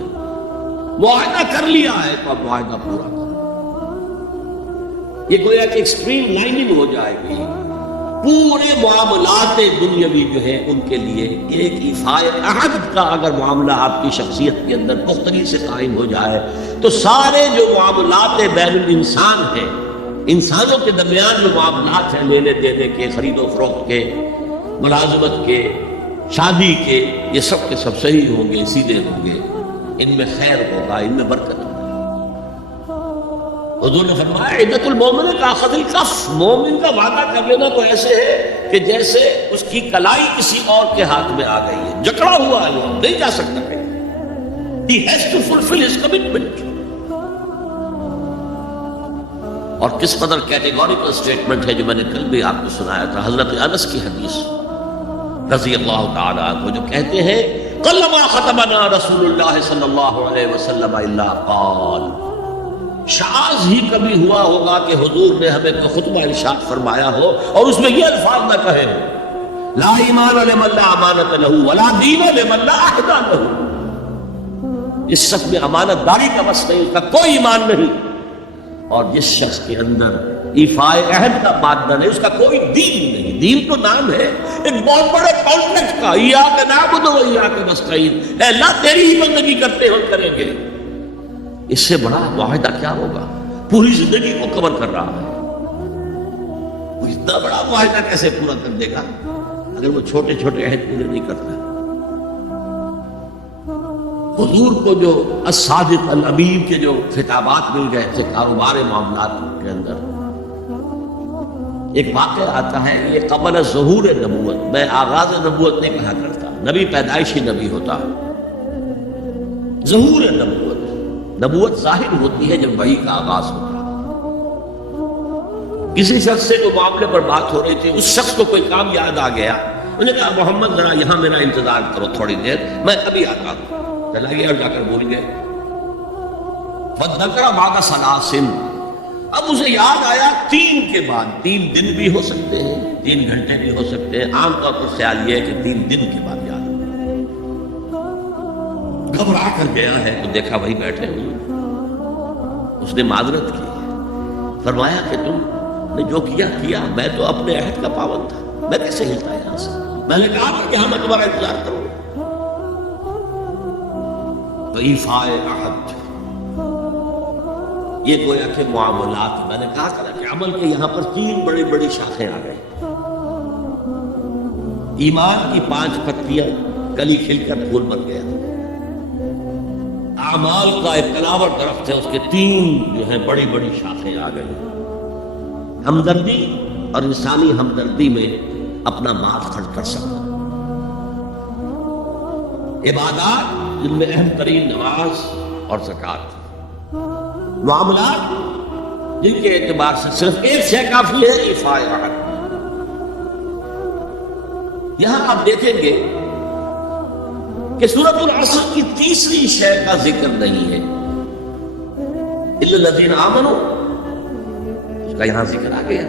معاہدہ کر لیا ہے تو اب معاہدہ پورا کرو. یہ گویا کہ ایکسٹریم لائننگ ہو جائے گی. پورے معاملات دنیاوی جو ہے ان کے لیے ایک ایفائے عہد کا اگر معاملہ آپ کی شخصیت کے اندر پختگی سے قائم ہو جائے تو سارے جو معاملات بین الانسان ہیں، انسانوں کے درمیان جو معاملات ہیں، لینے دینے کے، خرید و فروخت کے، ملازمت کے، شادی کے، یہ سب کے سب صحیح ہوں گے، سیدھے ہوں گے. ان میں خیر ہوگا، ان میں برکت ہوگی. حضور نے فرمایا عدت المومن کا اخذ الکف. مومن کا وعدہ کر لینا تو ایسے ہے کہ جیسے اس کی کلائی کسی اور کے ہاتھ میں آ گئی ہے، جکڑا ہوا ہے، وہ نہیں جا سکتا ہے. He has to fulfill his commitment. اور کس قدر کیٹیگوریکل سٹیٹمنٹ ہے جو میں نے کل بھی آپ کو سنایا تھا، حضرت انس کی حدیث رضی اللہ تعالیٰ عنہ جو کہتے ہیں قلما ختمنا رسول اللہ صلی اللہ علیہ وسلم الا قال. شاذ ہی کبھی ہوا ہوگا کہ حضور نے ہمیں کوئی خطبہ ارشاد فرمایا ہو اور اس میں یہ الفاظ نہ کہے ہو لا ایمان لمن لا امانت له ولا دین لمن لا عہد له. اس شخص میں امانت داری کا بس نہیں، اس کا کوئی ایمان نہیں اور جس شخص کے اندر ایفائے عہد کا مادہ نہیں، اس کا کوئی دین نہیں. دین تو نام ہے ایک بہت بڑے کانٹیکٹ کا، ایاک نعبد و ایاک نستعین. اے اللہ تیری ہی بندگی کرتے ہو کریں گے. اس سے بڑا معاہدہ کیا ہوگا؟ پوری زندگی کو کور کر رہا ہے. وہ اتنا بڑا معاہدہ کیسے پورا کر دے گا اگر وہ چھوٹے چھوٹے عہد پورے نہیں کرتا؟ حضور کو جو الصادق الامین کے جو خطابات مل گئے تھے کاروبار معاملات کے اندر، ایک واقعہ آتا ہے یہ قبل ظہور نبوت. میں آغاز نبوت نہیں کہا کرتا، نبی پیدائشی نبی ہوتا ہے. ظہور نبوت، نبوت ظاہر ہوتی ہے جب وحی کا آغاز ہوتا ہے. کسی شخص سے جو معاملے پر بات ہو رہی تھی، اس شخص کو کوئی کام یاد آ گیا. انہوں نے کہا محمد ذرا یہاں میرا انتظار کرو تھوڑی دیر، میں ابھی آتا ہوں. چلا گیا اور جا کر بول گئے. فذکر بعد ثلاث، اب اسے یاد آیا 3 کے بعد. 3 دن بھی ہو سکتے ہیں، 3 گھنٹے بھی ہو سکتے ہیں. عام طور پر خیال یہ ہے کہ 3 دن کے بعد یاد آیا. گھبرا کر گیا ہے تو دیکھا وہی بیٹھے ہوئے. اس نے معذرت کی، فرمایا کہ تم نے جو کیا میں تو اپنے عہد کا پابند تھا، میں کیسے ہلتا یہاں سے؟ میں نے کہا کہ ہاں میں تمہارا انتظار کروں. تو ایفائے عہد یہ گویا کہ معاملات، میں نے کہا تھا کہ عمل کے یہاں پر 3 بڑی بڑی شاخیں آ گئی. ایمان کی 5 پتیاں کلی کھل کر پھول بن گیا. اعمال کا ایک تناور درخت ہے، اس کے 3 جو ہیں بڑی بڑی شاخیں آ گئی. ہمدردی اور انسانی ہمدردی میں اپنا مال خرچ کر سکتا. عبادات جن میں اہم ترین نماز اور زکوٰۃ. معاملات جن کے اعتبار سے صرف ایک شے کافی ہے، ایفائے عہد. یہاں آپ دیکھیں گے کہ سورۃ العصر کی تیسری شے کا ذکر نہیں ہے، الا الذین آمنوا، اس کا یہاں ذکر آ گیا.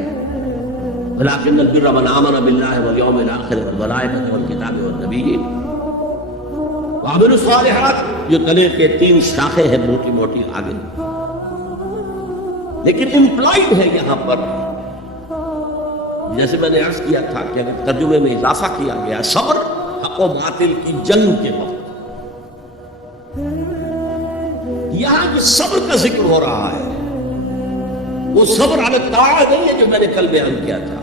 ولکن البر من آمن باللہ والیوم الآخر والملائکۃ والکتاب والنبیین وعملوا الصالحات. جو تلے کے 3 شاخیں ہیں موٹی موٹی آگے، لیکن امپلائڈ ہے یہاں پر، جیسے میں نے عرض کیا تھا کہ اگر ترجمے میں اضافہ کیا گیا صبر حق و باطل کی جنگ کے وقت، یہاں جو صبر کا ذکر ہو رہا ہے وہ صبر علی الطاعہ نہیں ہے جو میں نے کل بیان کیا تھا،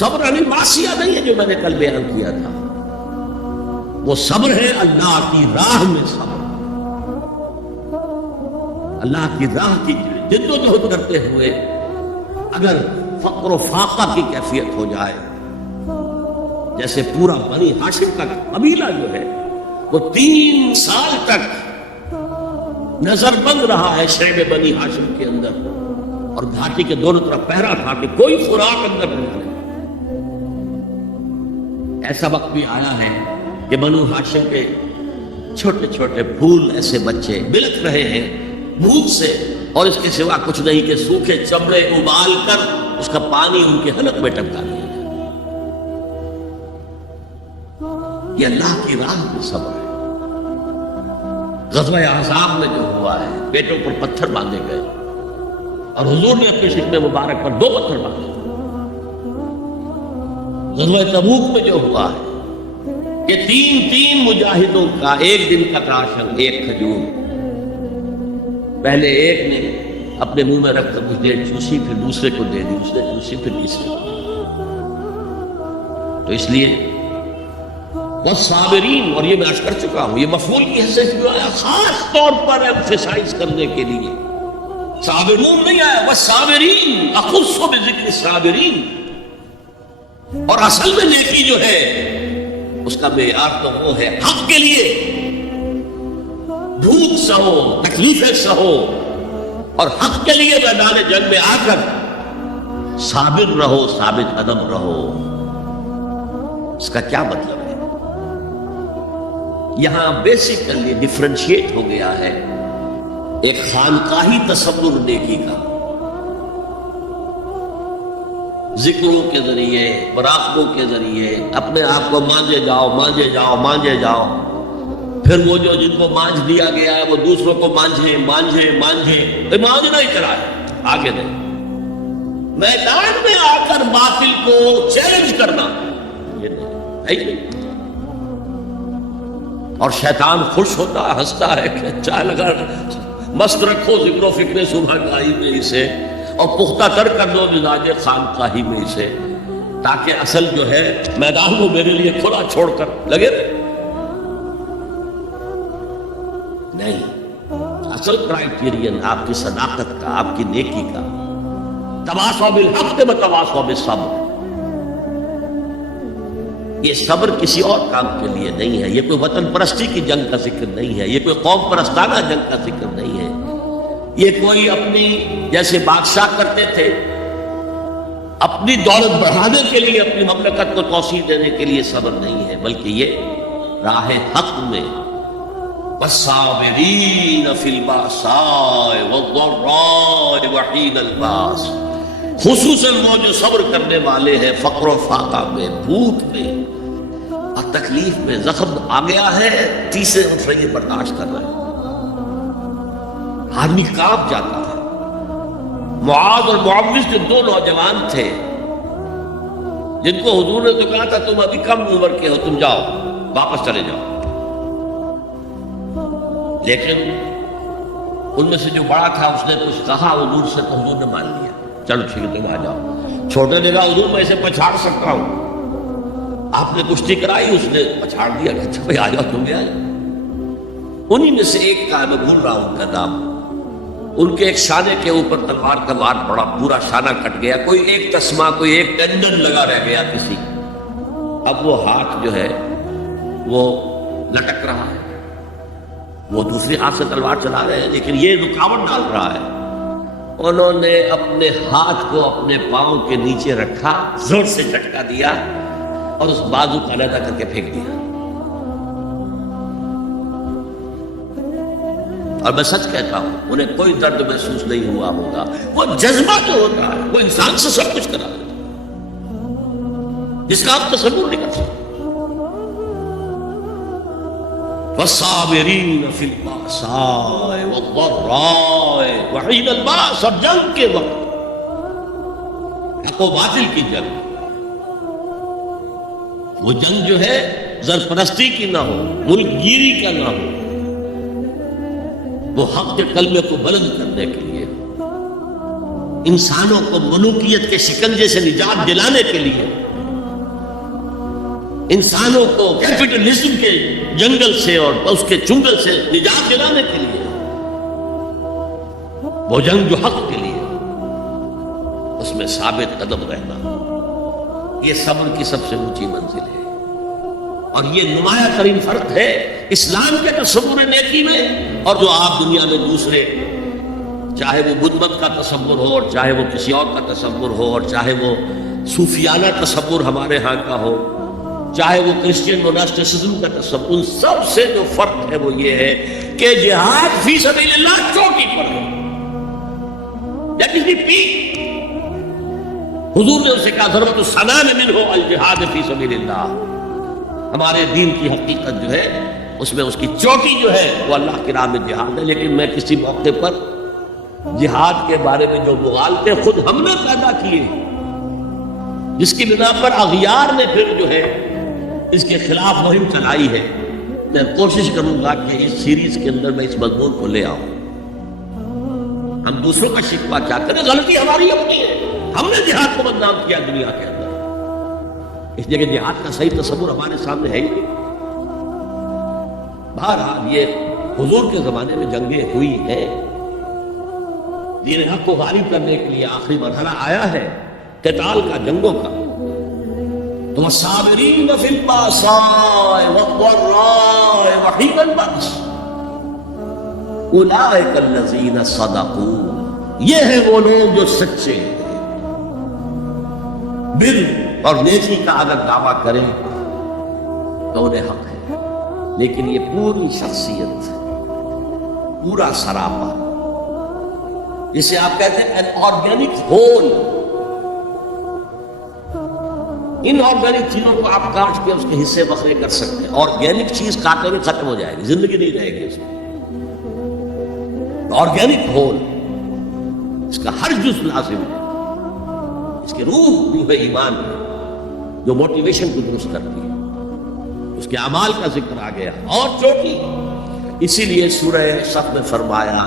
صبر علی المعصیہ نہیں ہے جو میں نے کل بیان کیا تھا. وہ صبر ہے اللہ کی راہ میں صبر، اللہ کی راہ کی جد و جہد کرتے ہوئے اگر فقر و فاقہ کی کیفیت ہو جائے، جیسے پورا بنی ہاشم کا قبیلہ جو ہے وہ 3 سال تک نظر بند رہا ہے شعب بنی ہاشم کے اندر، اور گھاٹی کے دونوں طرف پہرا تھا کہ کوئی خوراک اندر نہ جائے. ایسا وقت بھی آیا ہے کہ بنو ہاشم کے چھوٹے چھوٹے پھول ایسے بچے بلک رہے ہیں بھوک سے، اور اس کے سوا کچھ نہیں کہ سوکھے چمڑے ابال کر اس کا پانی ان کے حلق میں ٹپکا دیا جائے. یہ اللہ کی راہ میں صبر ہے. غزوہ احزاب میں جو ہوا ہے، پیٹوں پر پتھر باندھے گئے اور حضور نے اپنے شکم مبارک پر 2 پتھر باندھے. غزوہ تبوک میں جو ہوا ہے کہ 3 مجاہدوں کا ایک دن کا راشن، ایک کھجور، پہلے ایک نے اپنے منہ میں رکھ کر کچھ دیر چوسی، پھر دوسرے کو دے دی، اس نے چوسی، پھر تیسرے کو. تو اس لیے والصابرین، اور یہ میں عرض کر چکا ہوں، یہ مفعول کی حیثیت میں آیا خاص طور پر ایمفسائز کرنے کے لیے. صابرون نہیں آیا، والصابرین، اخص بذکر الصابرین. اور اصل میں نیکی جو ہے اس کا معیار تو وہ ہے حق کے لیے بھوک سہو، تکلیفیں سہو، اور حق کے لیے میدان جنگ میں آ کر صابر رہو، ثابت قدم رہو. اس کا کیا مطلب ہے؟ یہاں بیسیکلی ڈفرینشیٹ ہو گیا ہے ایک خانقاہی تصور نیکی کا، ذکروں کے ذریعے، مراقبوں کے ذریعے اپنے آپ کو مانجے جاؤ، پھر وہ جو جن کو مانجھ دیا گیا ہے وہ دوسروں کو مانجھے مانجھے مانجھے، مانجھنا ہی چلا ہے، آگے نہیں۔ میدان میں آ کر باطل کو چیلنج کرنا یہ نہیں ہے ہی نہیں۔ اور شیطان خوش ہوتا ہے، ہنستا ہے کہ اچھا لگا، مست رکھو ذکر و فکر صبح گاہی میں اسے، اور پختہ تر کر دو مزاج خانقاہی میں اسے، تاکہ اصل جو ہے میدان کو میرے لیے کھلا چھوڑ کر لگے نہیں۔ اصل کرائیٹیرین آپ کی صداقت کا، آپ کی نیکی کا، تواصوا بالحق وتواصوا بالصبر۔ یہ صبر کسی اور کام کے لیے نہیں ہے، یہ کوئی وطن پرستی کی جنگ کا ذکر نہیں ہے، یہ کوئی قوم پرستانہ جنگ کا ذکر نہیں ہے، یہ کوئی اپنی جیسے بادشاہ کرتے تھے اپنی دولت بڑھانے کے لیے، اپنی مملکت کو توسیع دینے کے لیے صبر نہیں ہے، بلکہ یہ راہ حق میں والصابرین فی الباساء والضراء وحین الباس، خصوصاً وہ جو صبر کرنے والے ہیں فقر و فاقہ میں، بھوک میں اور تکلیف میں، زخم آ گیا ہے تیسرے رفعی برداشت کر رہے ہیں، آدمی کانپ جاتا ہے۔ معاذ اور معوذ کے دو نوجوان تھے جن کو حضور نے تو کہا تھا تم ابھی کم عمر کے ہو، تم جاؤ واپس چلے جاؤ، لیکن ان میں سے جو بڑا تھا اس نے کچھ کہا حضور سے تو حضور نے مان لیا، چلو ٹھیک ہے تم آ جاؤ۔ چھوٹے نے کہا حضور میں اسے پچھاڑ سکتا ہوں، آپ نے کشتی کرائی، اس نے پچھاڑ دیا کہ اچھا بھائی آ جاؤ تم بھی آ جاؤ۔ انہی میں سے ایک کا میں بھول رہا ہوں ان کا نام، ان کے ایک شانے کے اوپر تلوار کا وار پڑا، پورا شانہ کٹ گیا، کوئی ایک تسمہ کوئی ایک ٹینڈن لگا رہ گیا کسی۔ اب وہ ہاتھ جو ہے وہ لٹک رہا ہے، وہ دوسری ہاتھ سے تلوار چلا رہے ہیں لیکن یہ رکاوٹ ڈال رہا ہے۔ انہوں نے اپنے ہاتھ کو اپنے پاؤں کے نیچے رکھا، زور سے جھٹکا دیا اور اس بازو کو علیحدہ کر کے پھینک دیا۔ اور میں سچ کہتا ہوں انہیں کوئی درد محسوس نہیں ہوا ہوگا، وہ جذبہ جو ہوتا ہے وہ انسان سے سب کچھ کرا دیتا ہے جس کا آپ تصور نہیں کر سکتے۔ والصابرین فی الباساء والضراء وحین الباس، اور جنگ کے وقت حق و باطل کی جنگ، وہ جنگ جو ہے زرپرستی کی نہ ہو، ملک گیری کا نہ ہو، وہ حق کے کلمے کو بلند کرنے کے لیے، انسانوں کو ملوکیت کے شکنجے سے نجات دلانے کے لیے، انسانوں کو کیپٹلزم کے جنگل سے اور اس کے چنگل سے نجات دلانے کے لیے، وہ جنگ جو حق کے لیے، اس میں ثابت قدم رہنا، یہ صبر کی سب سے اونچی منزل ہے۔ اور یہ نمایاں ترین فرق ہے اسلام کے تصور نیکی میں اور جو آپ دنیا میں دوسرے، چاہے وہ بدھ مت کا تصور ہو اور چاہے وہ کسی اور کا تصور ہو اور چاہے وہ صوفیانہ تصور ہمارے ہاں کا ہو، چاہے وہ کرسچین موناسٹسزم کا تصور، ان سب سے جو فرق ہے وہ یہ ہے کہ جہاد فی سبیل اللہ چوٹی پر ہے، دیٹ از دی پیک۔ حضور نے اسے کہا ضرورت السنام منہ الجہاد فی سبیل اللہ، ہمارے دین کی حقیقت جو ہے اس میں اس کی چوٹی جو ہے وہ اللہ کی راہ میں جہاد ہے۔ لیکن میں کسی موقع پر جہاد کے بارے میں جو مغالطے خود ہم نے پیدا کیے، جس کی بنا پر اغیار نے پھر جو ہے اس کے خلاف مہم چلائی ہے، میں کوشش کروں گا کہ اس سیریز کے اندر میں اس مضمون کو لے آؤں۔ ہم دوسروں کا شکوہ کیا کریں، غلطی ہماری اپنی ہے، ہم نے جہاد کو بدنام کیا دنیا کے اندر، اس جگہ جہاد کا صحیح تصور ہمارے سامنے ہے ہی نہیں۔ بہرحال یہ حضور کے زمانے میں جنگیں ہوئی ہیں، دین حق کو غالب کرنے کے لیے آخری مرحلہ آیا ہے قتال کا، جنگوں کا۔ تو والصابرین فی الباساء والضراء وحین البأس اولئک الذین صدقوا، یہ ہیں وہ لوگ جو سچے ہیں، بر اور نیکی کا اگر دعویٰ کریں تو انہیں حق ہے، لیکن یہ پوری شخصیت، پورا سراپا، جسے آپ کہتے ہیں an organic whole، in organic چیزوں کو آپ کاٹ کے اس کے حصے بکھرے کر سکتے ہیں. آرگینک چیز کاٹنے میں ختم ہو جائے گی, زندگی نہیں رہے گی اس میں. آرگینک ہول, اس کا ہر جز لازم ہے, اس کی روح ایمان ہے جو موٹیویشن کو درست کرتی ہے. اس کے اعمال کا ذکر آ گیا اور چوٹی. اسی لیے سورہ صف میں فرمایا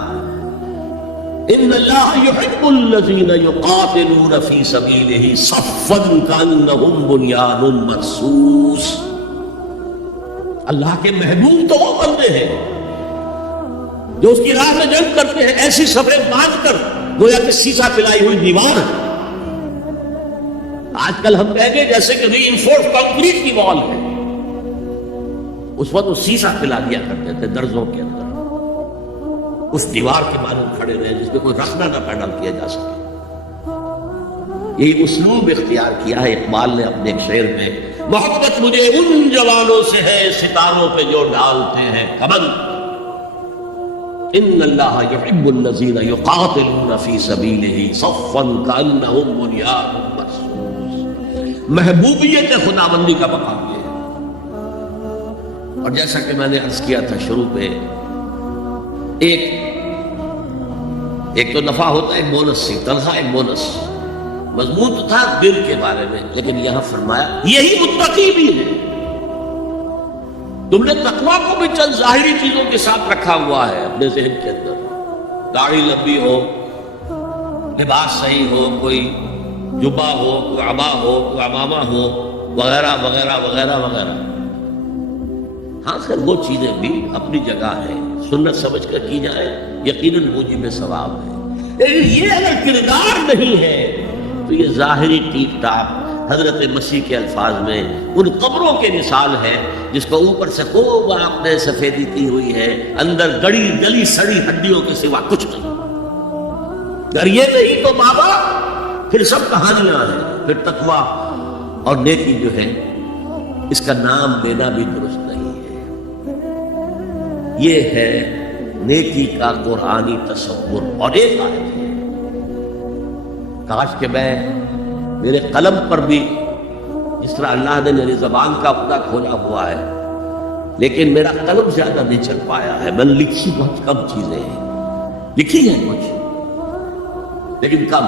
ان اللہ یحب الذین یقاتلون فی سبیلہ صفا کانہم بنیان مرصوص. اللہ کے محبوب تو وہ بندے ہیں جو اس کی راہ میں جنگ کرتے ہیں ایسی صفیں باندھ کر گویا کہ سیسا پلائی ہوئی دیوار. آج کل ہم کہیں گے جیسے کہ ری انفورس کنکریٹ کی وال ہے. اس وقت وہ سیسا پلا دیا کرتے تھے درزوں کے اندر, اس دیوار کے مانند کھڑے رہے جس میں کوئی رخنہ نہ پیدا کیا جا سکے. یہی اسلوب اختیار کیا ہے اقبال نے اپنے ایک شعر میں. محبت مجھے ان جوانوں سے ہے ستاروں پہ جو ڈالتے ہیں کمند. ان اللہ یحب الذین یقاتلون فی سبیلہ صفا کانہم بنیان مرصوص. محبوبیت خداوندی کا مقام یہ ہے. اور جیسا کہ میں نے عرض کیا تھا شروع پہ, ایک تو نفع ہوتا ہے, ایک بونس سی تنخواہ, ایک بونس. مضمون تو تھا دل کے بارے میں, لیکن یہاں فرمایا یہی متقی بھی ہے. تم نے تقویٰ کو بھی چند ظاہری چیزوں کے ساتھ رکھا ہوا ہے اپنے ذہن کے اندر. داڑھی لمبی ہو, لباس صحیح ہو, کوئی جبہ ہو, کوئی عبا ہو, کوئی عمامہ ہو, وغیرہ وغیرہ وغیرہ وغیرہ. ہاں سر وہ چیزیں بھی اپنی جگہ ہیں, سنت سمجھ کر کی جائے یقیناً موجب ثواب ہے. لیکن یہ اگر کردار نہیں ہے تو یہ ظاہری ٹیپ ٹاپ حضرت مسیح کے الفاظ میں ان قبروں کے مثال ہے جس کو اوپر سے خوب آپ نے سفیدی کی ہوئی ہے, اندر گڑی گلی سڑی ہڈیوں کے سوا کچھ نہیں. اگر یہ نہیں تو بابا پھر سب کہانیاں ہیں. پھر تقویٰ اور نیکی جو ہے اس کا نام لینا بھی درست نہیں ہے. یہ ہے نیکی کا قرآنی تصور. اور ایک آیت ہے, کاش کہ میں میرے قلم پر بھی جس طرح اللہ نے میری زبان کا اپنا کھولا ہوا ہے, لیکن میرا قلم زیادہ نہیں چل پایا ہے. میں نے لکھی بہت کم چیزیں ہیں, لکھی ہے کچھ لیکن کم.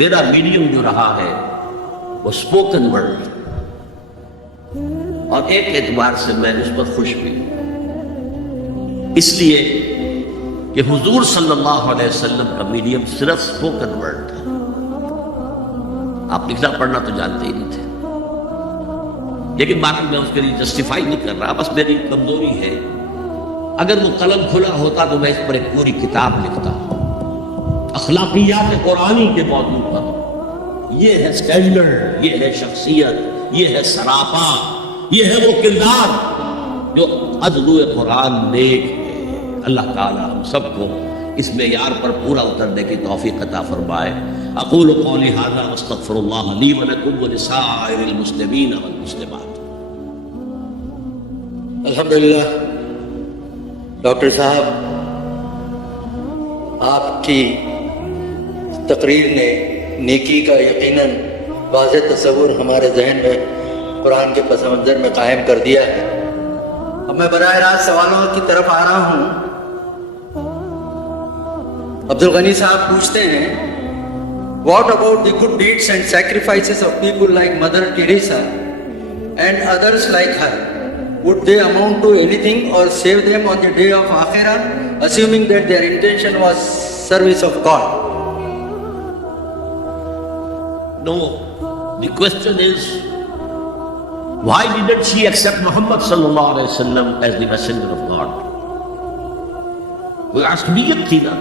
میرا میڈیم جو رہا ہے وہ اسپوکن ورڈ, اور ایک اعتبار سے میں اس پر خوش بھی ہوں, اس لیے کہ حضور صلی اللہ علیہ وسلم کا میڈیم صرف اسپوکن ورڈ تھا. آپ لکھنا پڑھنا تو جانتے ہی نہیں تھے. لیکن باقی میں اس کے لیے جسٹیفائی نہیں کر رہا, بس میری کمزوری ہے. اگر وہ قلم کھلا ہوتا تو میں اس پر ایک پوری کتاب لکھتا, اخلاقیات قرآنی کے موضوع پر. یہ ہے سٹینڈرڈ, یہ ہے شخصیت, یہ ہے سراپا, یہ ہے وہ کردار جو عدلو قرآن نیک ہے. اللہ تعالی ہم سب کو اس معیار پر پورا اترنے کی توفیق عطا فرمائے. اقول قولی ھذا واستغفر اللہ لی ولکم ولسائر المسلمین والمسلمات. الحمدللہ ڈاکٹر صاحب, آپ کی تقریر نے نیکی کا یقیناً واضح تصور ہمارے ذہن میں قرآن کے پس منظر میں قائم کر دیا ہے. اب میں براہ راست سوالوں کی طرف آ رہا ہوں. عبدالغنی صاحب پوچھتے ہیں, what about the good deeds and sacrifices of people like Mother Teresa and others like her? Would they amount to anything or save them on the day of Akhirah, assuming that their intention was service of God? No, the question is, why didn't she accept Muhammad sallallahu alaihi wasallam as the messenger of God? کوئی عصبیت تھی نا,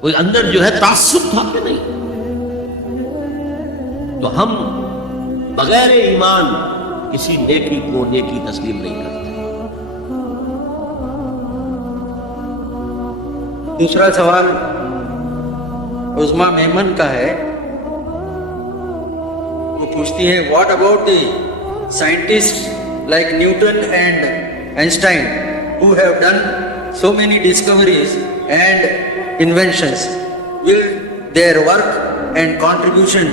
کوئی اندر جو ہے تعصب تھا کہ نہیں. تو ہم بغیر ایمان کسی نیکی کو نیکی تسلیم نہیں کرتے. دوسرا سوال عظما میمن کا ہے. وہ پوچھتی ہے, what about the scientists like Newton and Einstein who have done so many discoveries and inventions? Will their work and contribution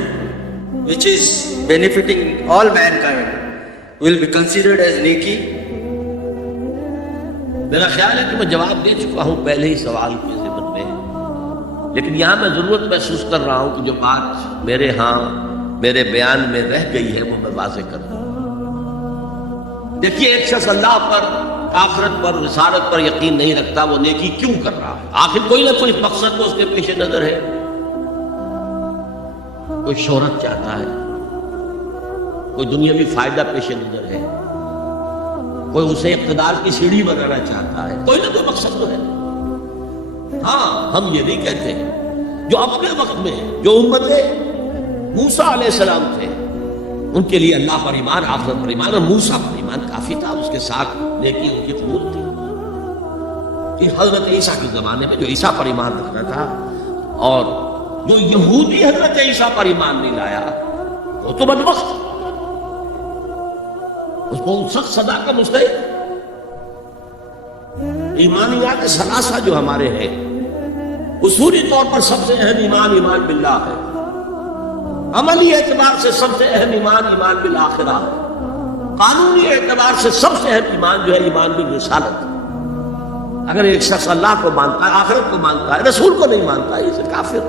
which is benefiting all mankind, will be considered as neki? میرا خیال ہے کہ میں جواب دے چکا ہوں پہلے ہی سوال کے ضمن میں، لیکن یہاں میں ضرورت محسوس کر رہا ہوں کہ جو بات میرے بیان میں رہ گئی ہے وہ میں واضح کر دوں۔ دیکھیے، ایک شخص اللہ پر، آخرت پر، رسالت پر یقین نہیں رکھتا، وہ نیکی کیوں کر رہا ہے؟ آخر کوئی نہ کوئی مقصد تو اس کے پیش نظر ہے۔ کوئی شہرت چاہتا ہے، کوئی دنیاوی فائدہ پیش نظر ہے، کوئی اسے اقتدار کی سیڑھی بنانا چاہتا ہے، کوئی نہ کوئی مقصد تو ہے۔ ہاں، ہم یہ نہیں کہتے جو اپنے وقت میں جو امت موسیٰ علیہ السلام تھے ان کے لیے اللہ پر ایمان، آخرت پر ایمان، اور موسیٰ پر ایمان کافی تھا، اس کے ساتھ نیکی ان کی قبول تھی۔ کہ حضرت عیسیٰ کے زمانے میں جو عیسیٰ پر ایمان رکھنا تھا، اور جو یہودی حضرت عیسیٰ پر ایمان نہیں لایا وہ تو بدبخت، اس کو سخت سزا کا مستحق۔ ایمانیات ثلاثہ جو ہمارے ہیں، اصولی طور پر سب سے اہم ایمان باللہ ہے، عملی اعتبار سے سب سے اہم ایمان بالآخرہ ہے، قانونی اعتبار سے سب سے اہم ایمان جو ہے ایمان بالرسالت۔ اگر ایک شخص اللہ کو مانتا ہے، آخرت کو مانتا ہے، رسول کو نہیں مانتا ہے، اسے کافر